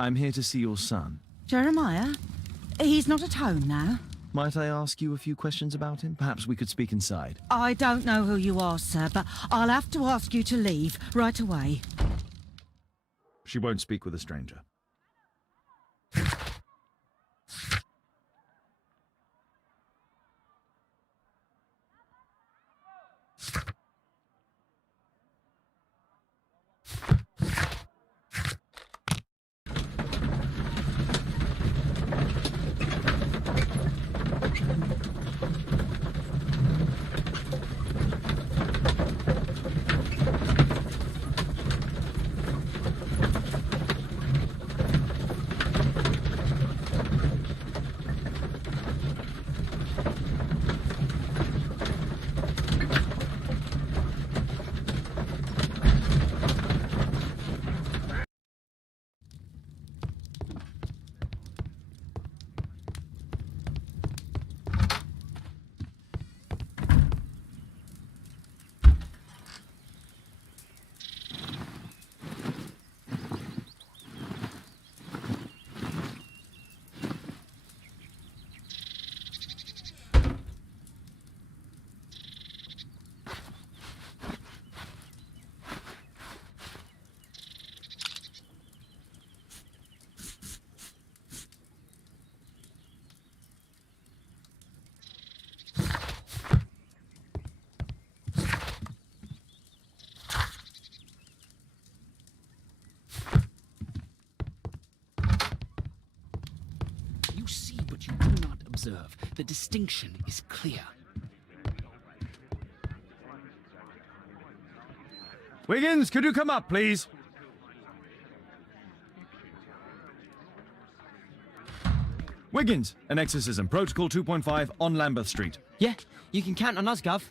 I'm here to see your son. Jeremiah? He's not at home now. Might I ask you a few questions about him? Perhaps we could speak inside. I don't know who you are, sir, but I'll have to ask you to leave right away. She won't speak with a stranger. You see, but you do not observe. The distinction is clear. Wiggins, could you come up, please? Wiggins, an exorcism. Protocol 2.5 on Lambeth Street. Yeah, you can count on us, Gov.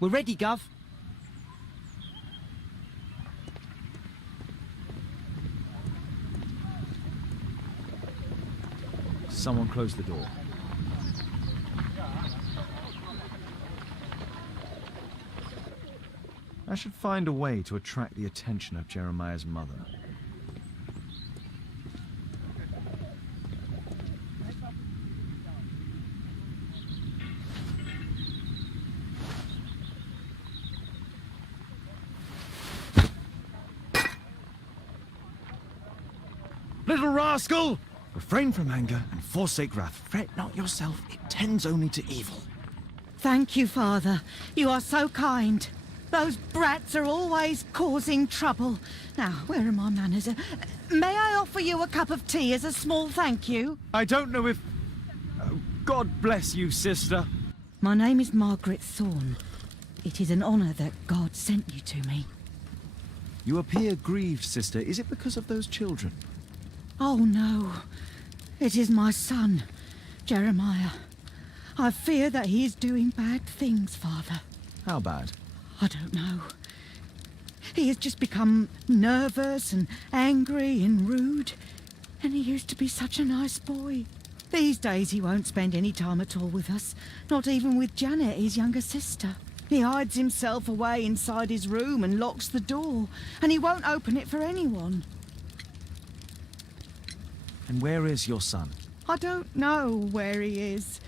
We're ready, Gov. Someone close the door. I should find a way to attract the attention of Jeremiah's mother. little rascal! Refrain from anger and forsake wrath. Fret not yourself, it tends only to evil. Thank you, Father. You are so kind. Those brats are always causing trouble. Now, where are my manners? May I offer you a cup of tea as a small thank you? I don't know if... God bless you, sister. My name is Margaret Thorne. It is an honour that God sent you to me. You appear grieved, sister. Is it because of those children? Oh, no. It is my son, Jeremiah. I fear that he is doing bad things, Father. How bad? I don't know. He has just become nervous and angry and rude. And he used to be such a nice boy. These days he won't spend any time at all with us. Not even with Janet, his younger sister. He hides himself away inside his room and locks the door. And he won't open it for anyone. And where is your son? I don't know where he is.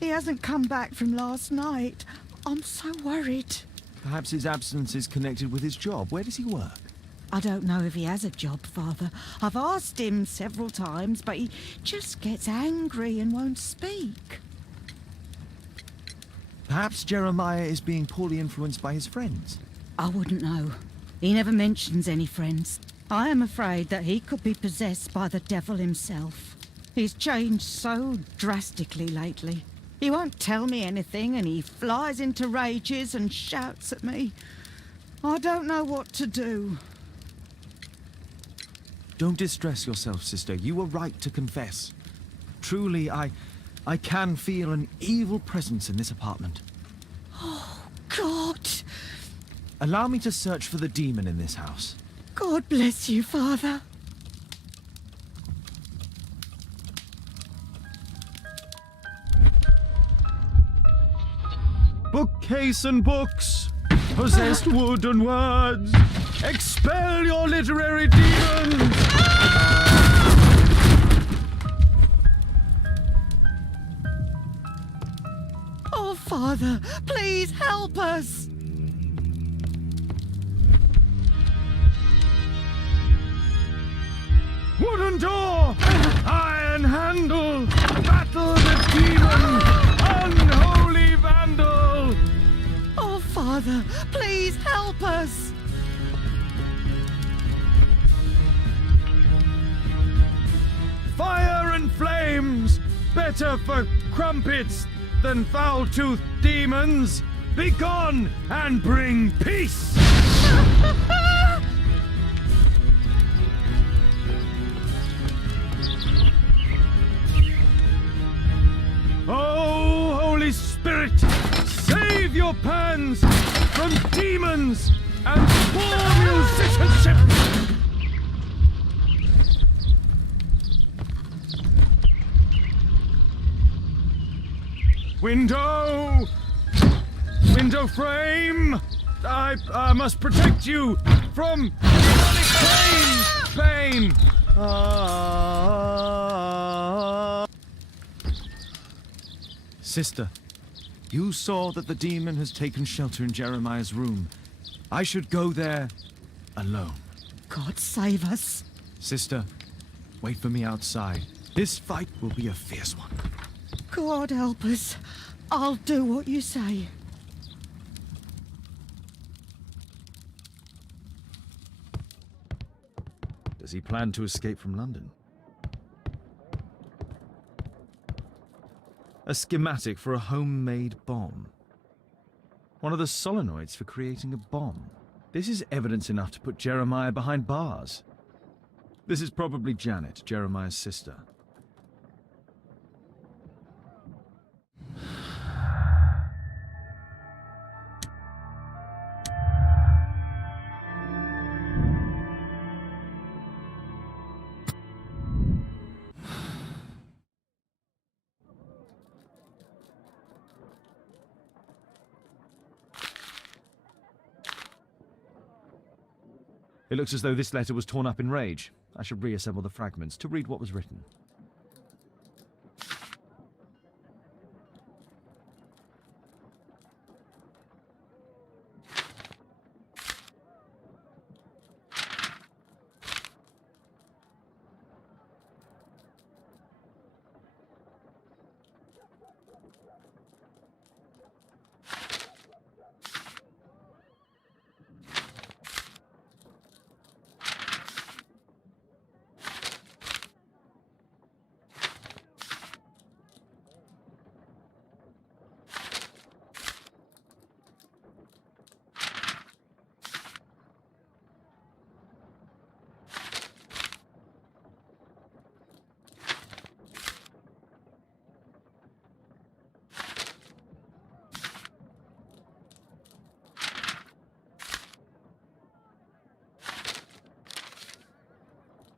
He hasn't come back from last night. I'm so worried. Perhaps his absence is connected with his job. Where does he work? I don't know if he has a job, Father. I've asked him several times, but he just gets angry and won't speak. Perhaps Jeremiah is being poorly influenced by his friends. I wouldn't know. He never mentions any friends. I am afraid that he could be possessed by the devil himself. He's changed so drastically lately. He won't tell me anything and he flies into rages and shouts at me. I don't know what to do. Don't distress yourself, sister. You were right to confess. Truly, I can feel an evil presence in this apartment. Oh, God! Allow me to search for the demon in this house. God bless you, Father. Bookcase and books, possessed wood and words, expel your literary demons! Oh, Father, please help us! Wooden door, iron handle, battle the demon, unholy vandal! Oh, Father, please help us! Fire and flames, better for crumpets than foul-toothed demons. Be gone and bring peace! Oh, Holy Spirit, save your pans from demons and poor musicianship! Window frame, I must protect you from pain. Sister, you saw that the demon has taken shelter in Jeremiah's room. I should go there alone. God save us. Sister, wait for me outside. This fight will be a fierce one. God help us. I'll do what you say. Does he plan to escape from London? A schematic for a homemade bomb. One of the solenoids for creating a bomb. This is evidence enough to put Jeremiah behind bars. This is probably Janet, Jeremiah's sister. It looks as though this letter was torn up in rage. I should reassemble the fragments to read what was written.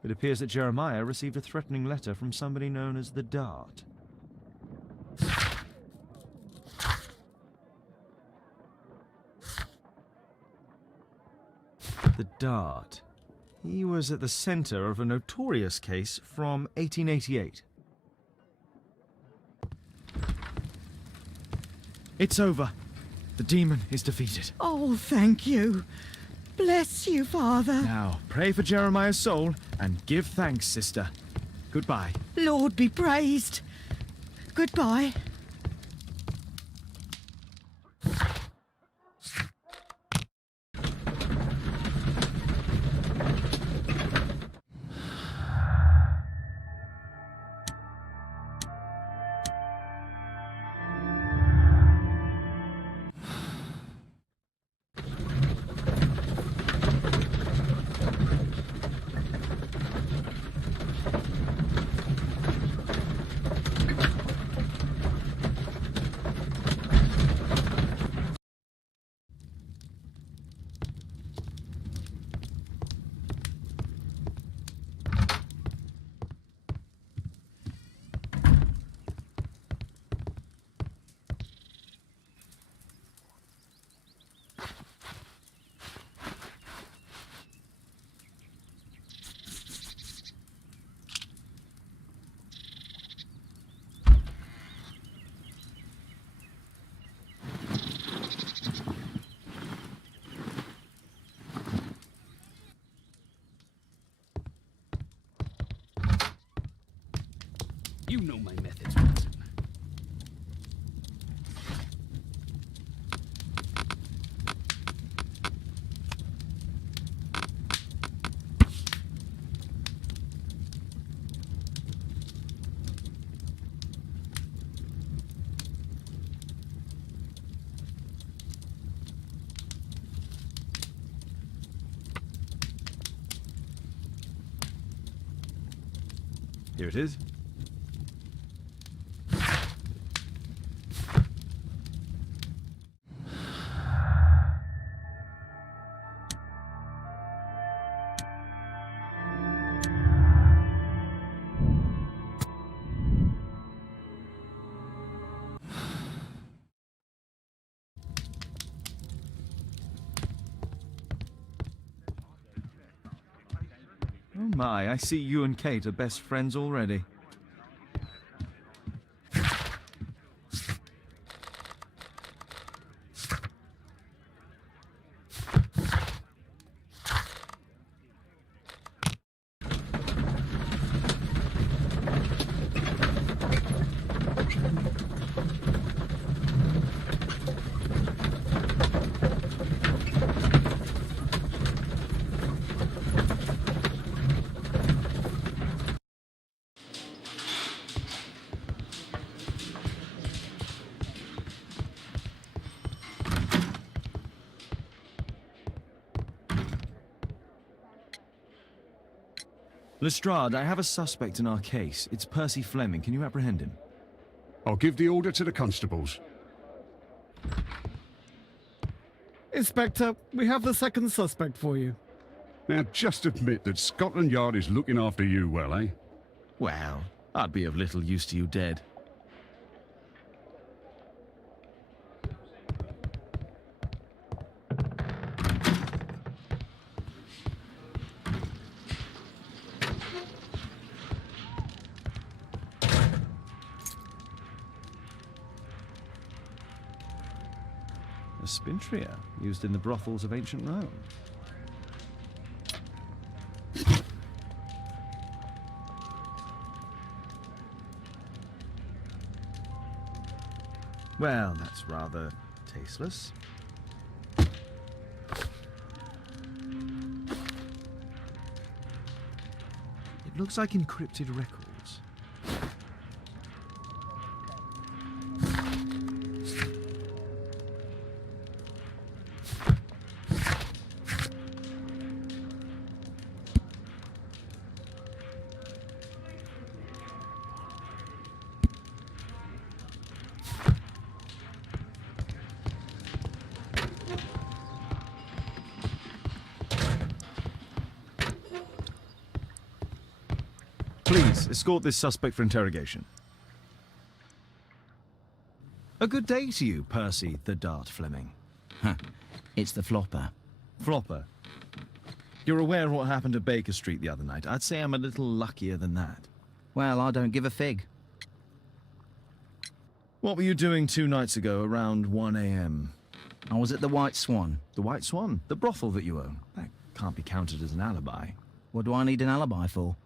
It appears that Jeremiah received a threatening letter from somebody known as the Dart. The Dart. He was at the center of a notorious case from 1888. It's over. The demon is defeated. Oh, thank you. Bless you, Father. Now, pray for Jeremiah's soul and give thanks, sister. Goodbye. Lord be praised. Goodbye. You know my methods, Watson. Here it is. Oh my, I see you and Kate are best friends already. Lestrade, I have a suspect in our case. It's Percy Fleming. Can you apprehend him? I'll give the order to the constables. Inspector, we have the second suspect for you. Now, just admit that Scotland Yard is looking after you well, eh? Well, I'd be of little use to you dead. A spintria, used in the brothels of ancient Rome. Well, that's rather tasteless. It looks like encrypted records. Please, escort this suspect for interrogation. A good day to you, Percy the Dart Fleming. Huh. It's the flopper. Flopper. You're aware of what happened at Baker Street the other night. I'd say I'm a little luckier than that. Well, I don't give a fig. What were you doing 2 nights ago around 1 a.m.? I was at the White Swan. The White Swan? The brothel that you own? That can't be counted as an alibi. What do I need an alibi for?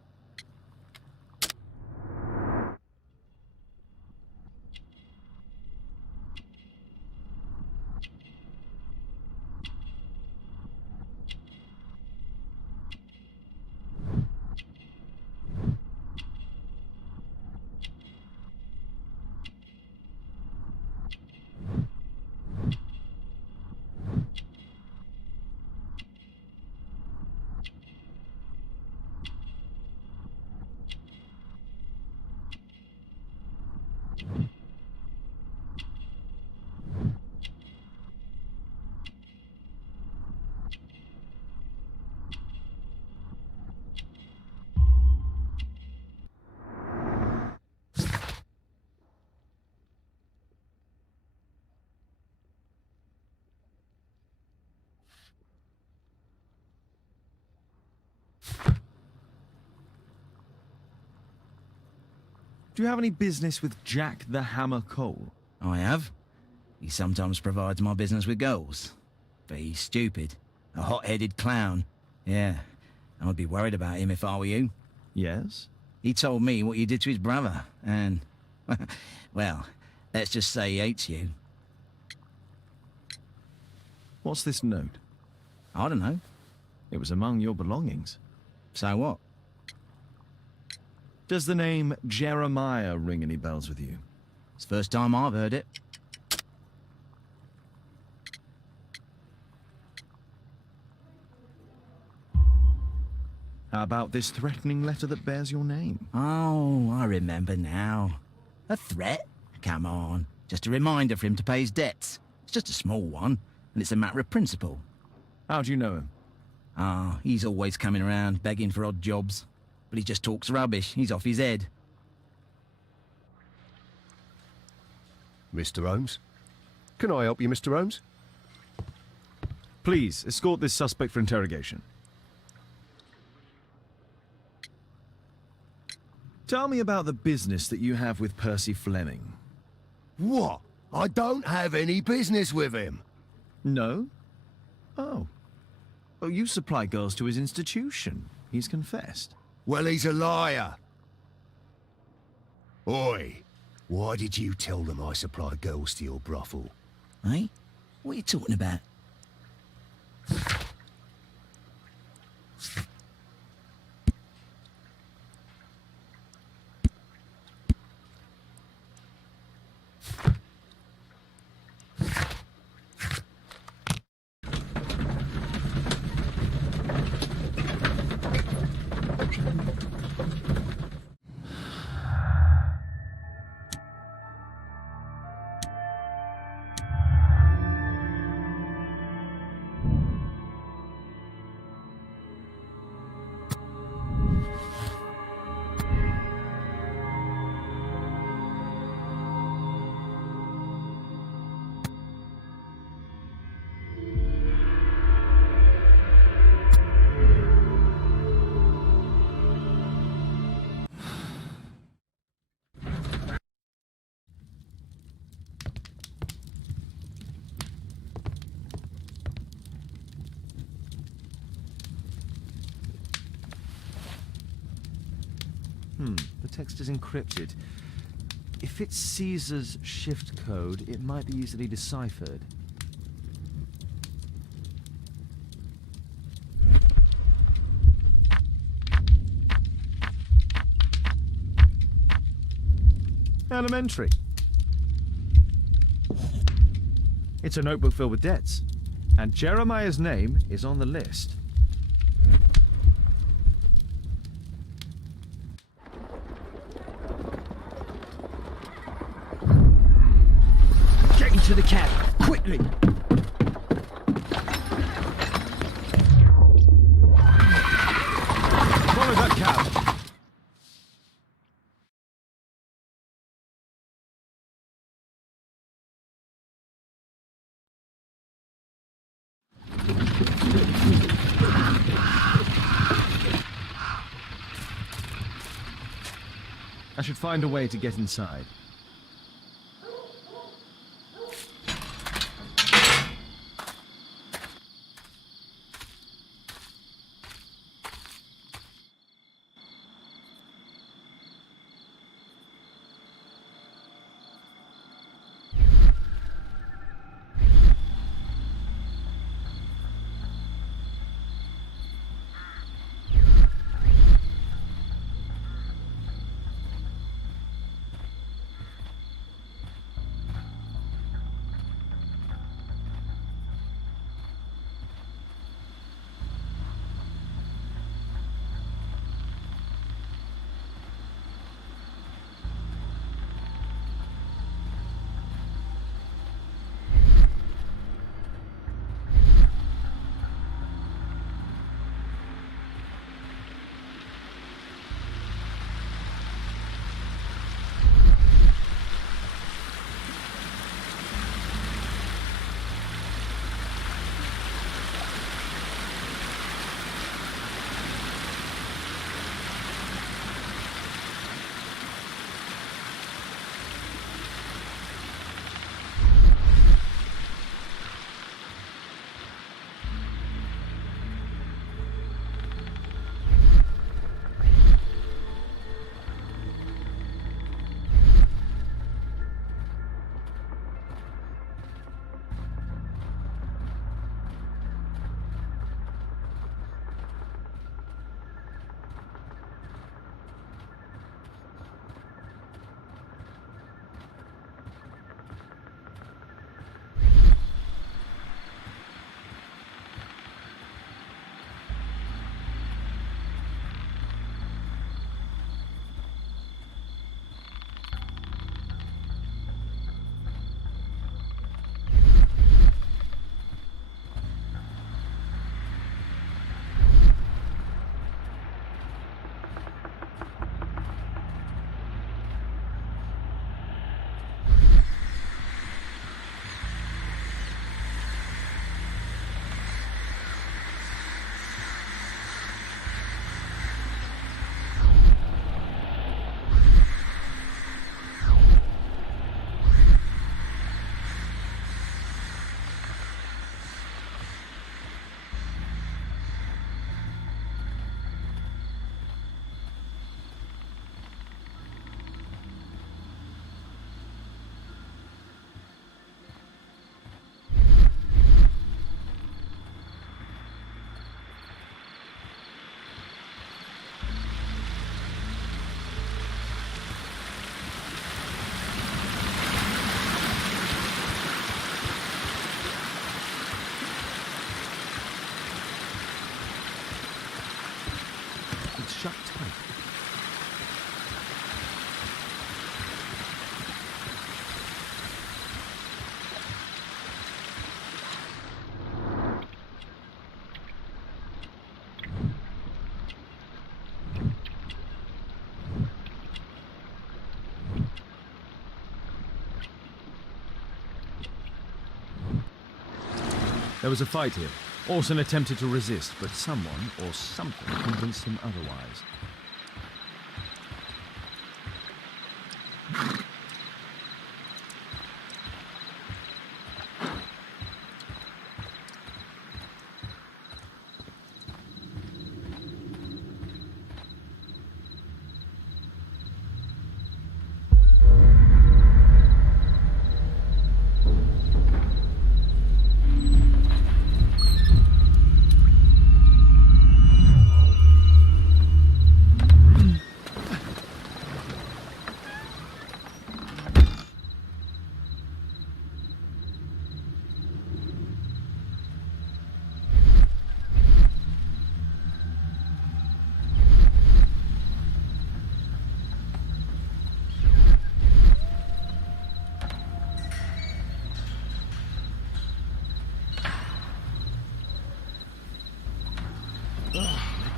Do you have any business with Jack the Hammer Cole? I have. He sometimes provides my business with girls. But he's stupid. A hot-headed clown. Yeah. I'd be worried about him if I were you. Yes? He told me what you did to his brother, and... well, let's just say he hates you. What's this note? I don't know. It was among your belongings. So what? Does the name Jeremiah ring any bells with you? It's the first time I've heard it. How about this threatening letter that bears your name? Oh, I remember now. A threat? Come on. Just a reminder for him to pay his debts. It's just a small one, and it's a matter of principle. How do you know him? Ah, he's always coming around, begging for odd jobs. But he just talks rubbish. He's off his head. Mr. Holmes? Can I help you, Mr. Holmes? Please, escort this suspect for interrogation. Tell me about the business that you have with Percy Fleming. What? I don't have any business with him. No? Oh. Oh, you supply girls to his institution. He's confessed. Well, he's a liar. Oi, why did you tell them I supply girls to your brothel? Eh? What are you talking about? The text is encrypted. If it's Caesar's shift code, it might be easily deciphered. Elementary. It's a notebook filled with debts, and Jeremiah's name is on the list. To the cab, quickly! Follow that cab! I should find a way to get inside. Shut tight. There was a fight here. Orson attempted to resist, but someone or something convinced him otherwise.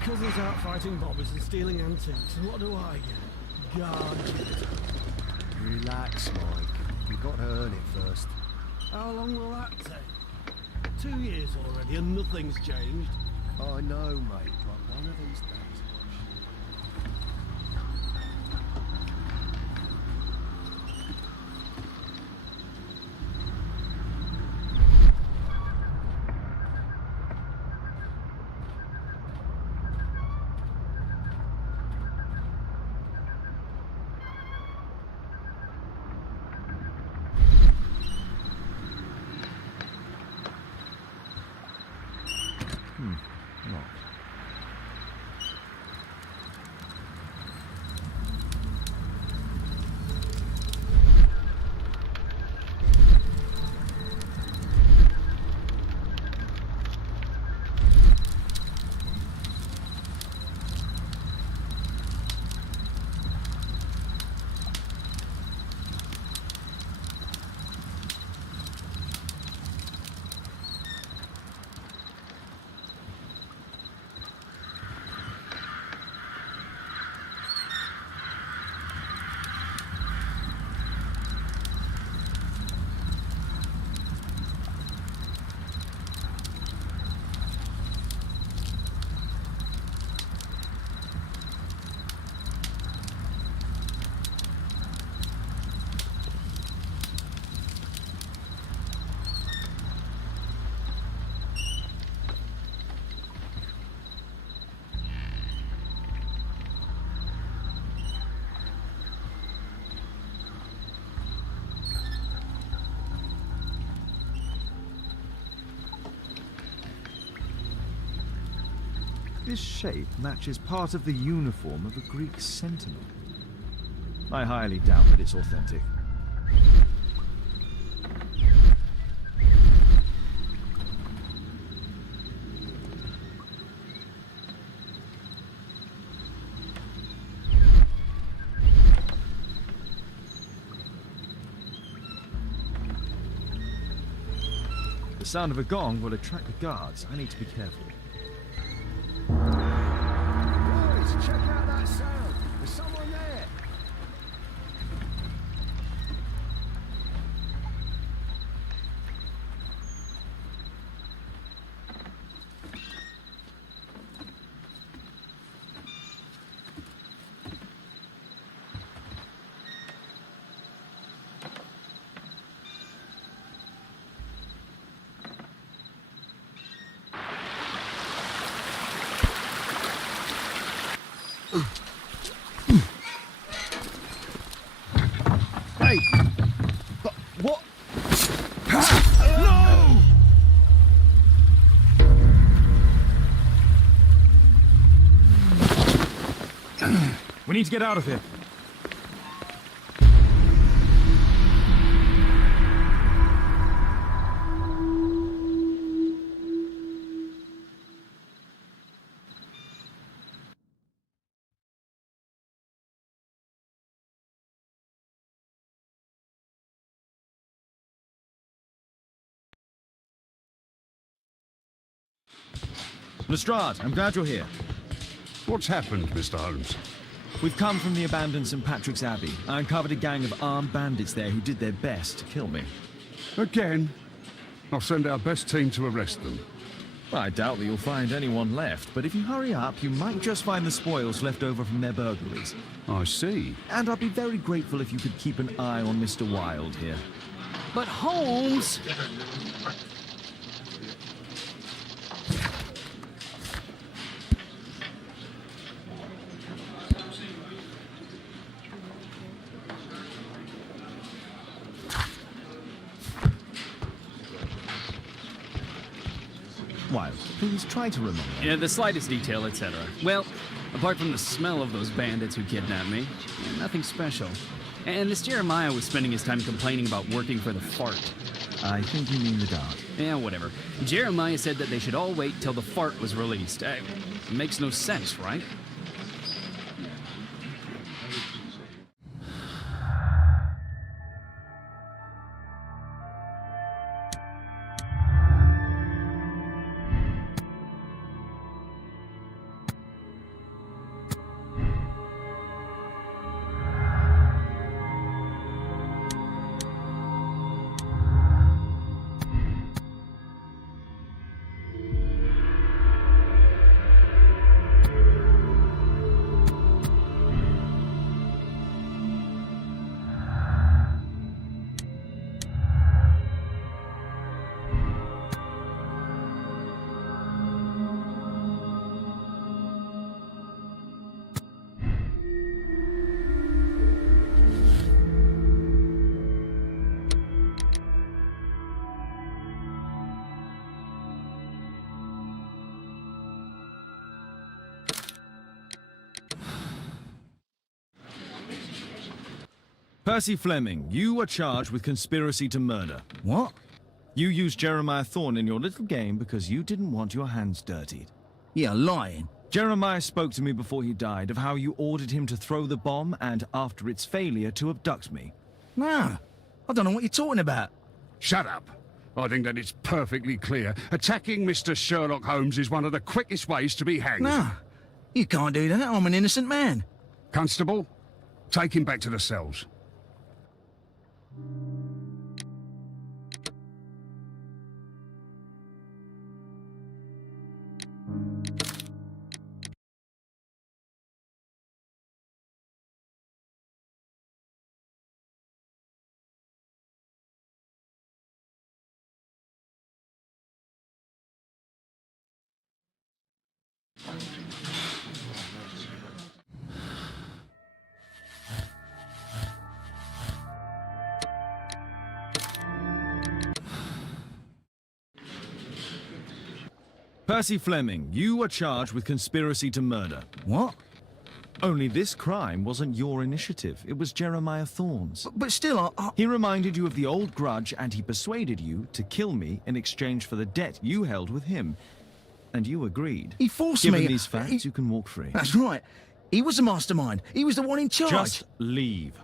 Cousins out fighting bobbies and stealing antiques, and what do I get? Gadget. Relax, Mike. You've got to earn it first. How long will that take? 2 years already and nothing's changed. I know, mate, but one of these days... This shape matches part of the uniform of a Greek sentinel. I highly doubt that it's authentic. The sound of a gong will attract the guards. I need to be careful. Boys, check out that sound. There's someone there. Hey! But what? No! We need to get out of here. Lestrade, I'm glad you're here. What's happened, Mr. Holmes? We've come from the abandoned St. Patrick's Abbey. I uncovered a gang of armed bandits there who did their best to kill me. Again? I'll send our best team to arrest them. Well, I doubt that you'll find anyone left, but if you hurry up, you might just find the spoils left over from their burglaries. I see. And I'd be very grateful if you could keep an eye on Mr. Wilde here. But Holmes... Wilde, please try to remember. Yeah, the slightest detail, etc. Well, apart from the smell of those bandits who kidnapped me, nothing special. And this Jeremiah was spending his time complaining about working for the fart. I think you mean the guard. Yeah, whatever. Jeremiah said that they should all wait till the fart was released. It makes no sense, right? Percy Fleming, you are charged with conspiracy to murder. What? You used Jeremiah Thorne in your little game because you didn't want your hands dirtied. You're lying. Jeremiah spoke to me before he died of how you ordered him to throw the bomb and, after its failure, to abduct me. Nah, I don't know what you're talking about. Shut up. I think that it's perfectly clear. Attacking Mr. Sherlock Holmes is one of the quickest ways to be hanged. Nah, you can't do that. I'm an innocent man. Constable, take him back to the cells. Percy Fleming, you are charged with conspiracy to murder. What? Only this crime wasn't your initiative. It was Jeremiah Thorne's. But still, He reminded you of the old grudge and he persuaded you to kill me in exchange for the debt you held with him. And you agreed. He forced Given me. these facts, you can walk free. That's right. He was the mastermind. He was the one in charge. Just leave.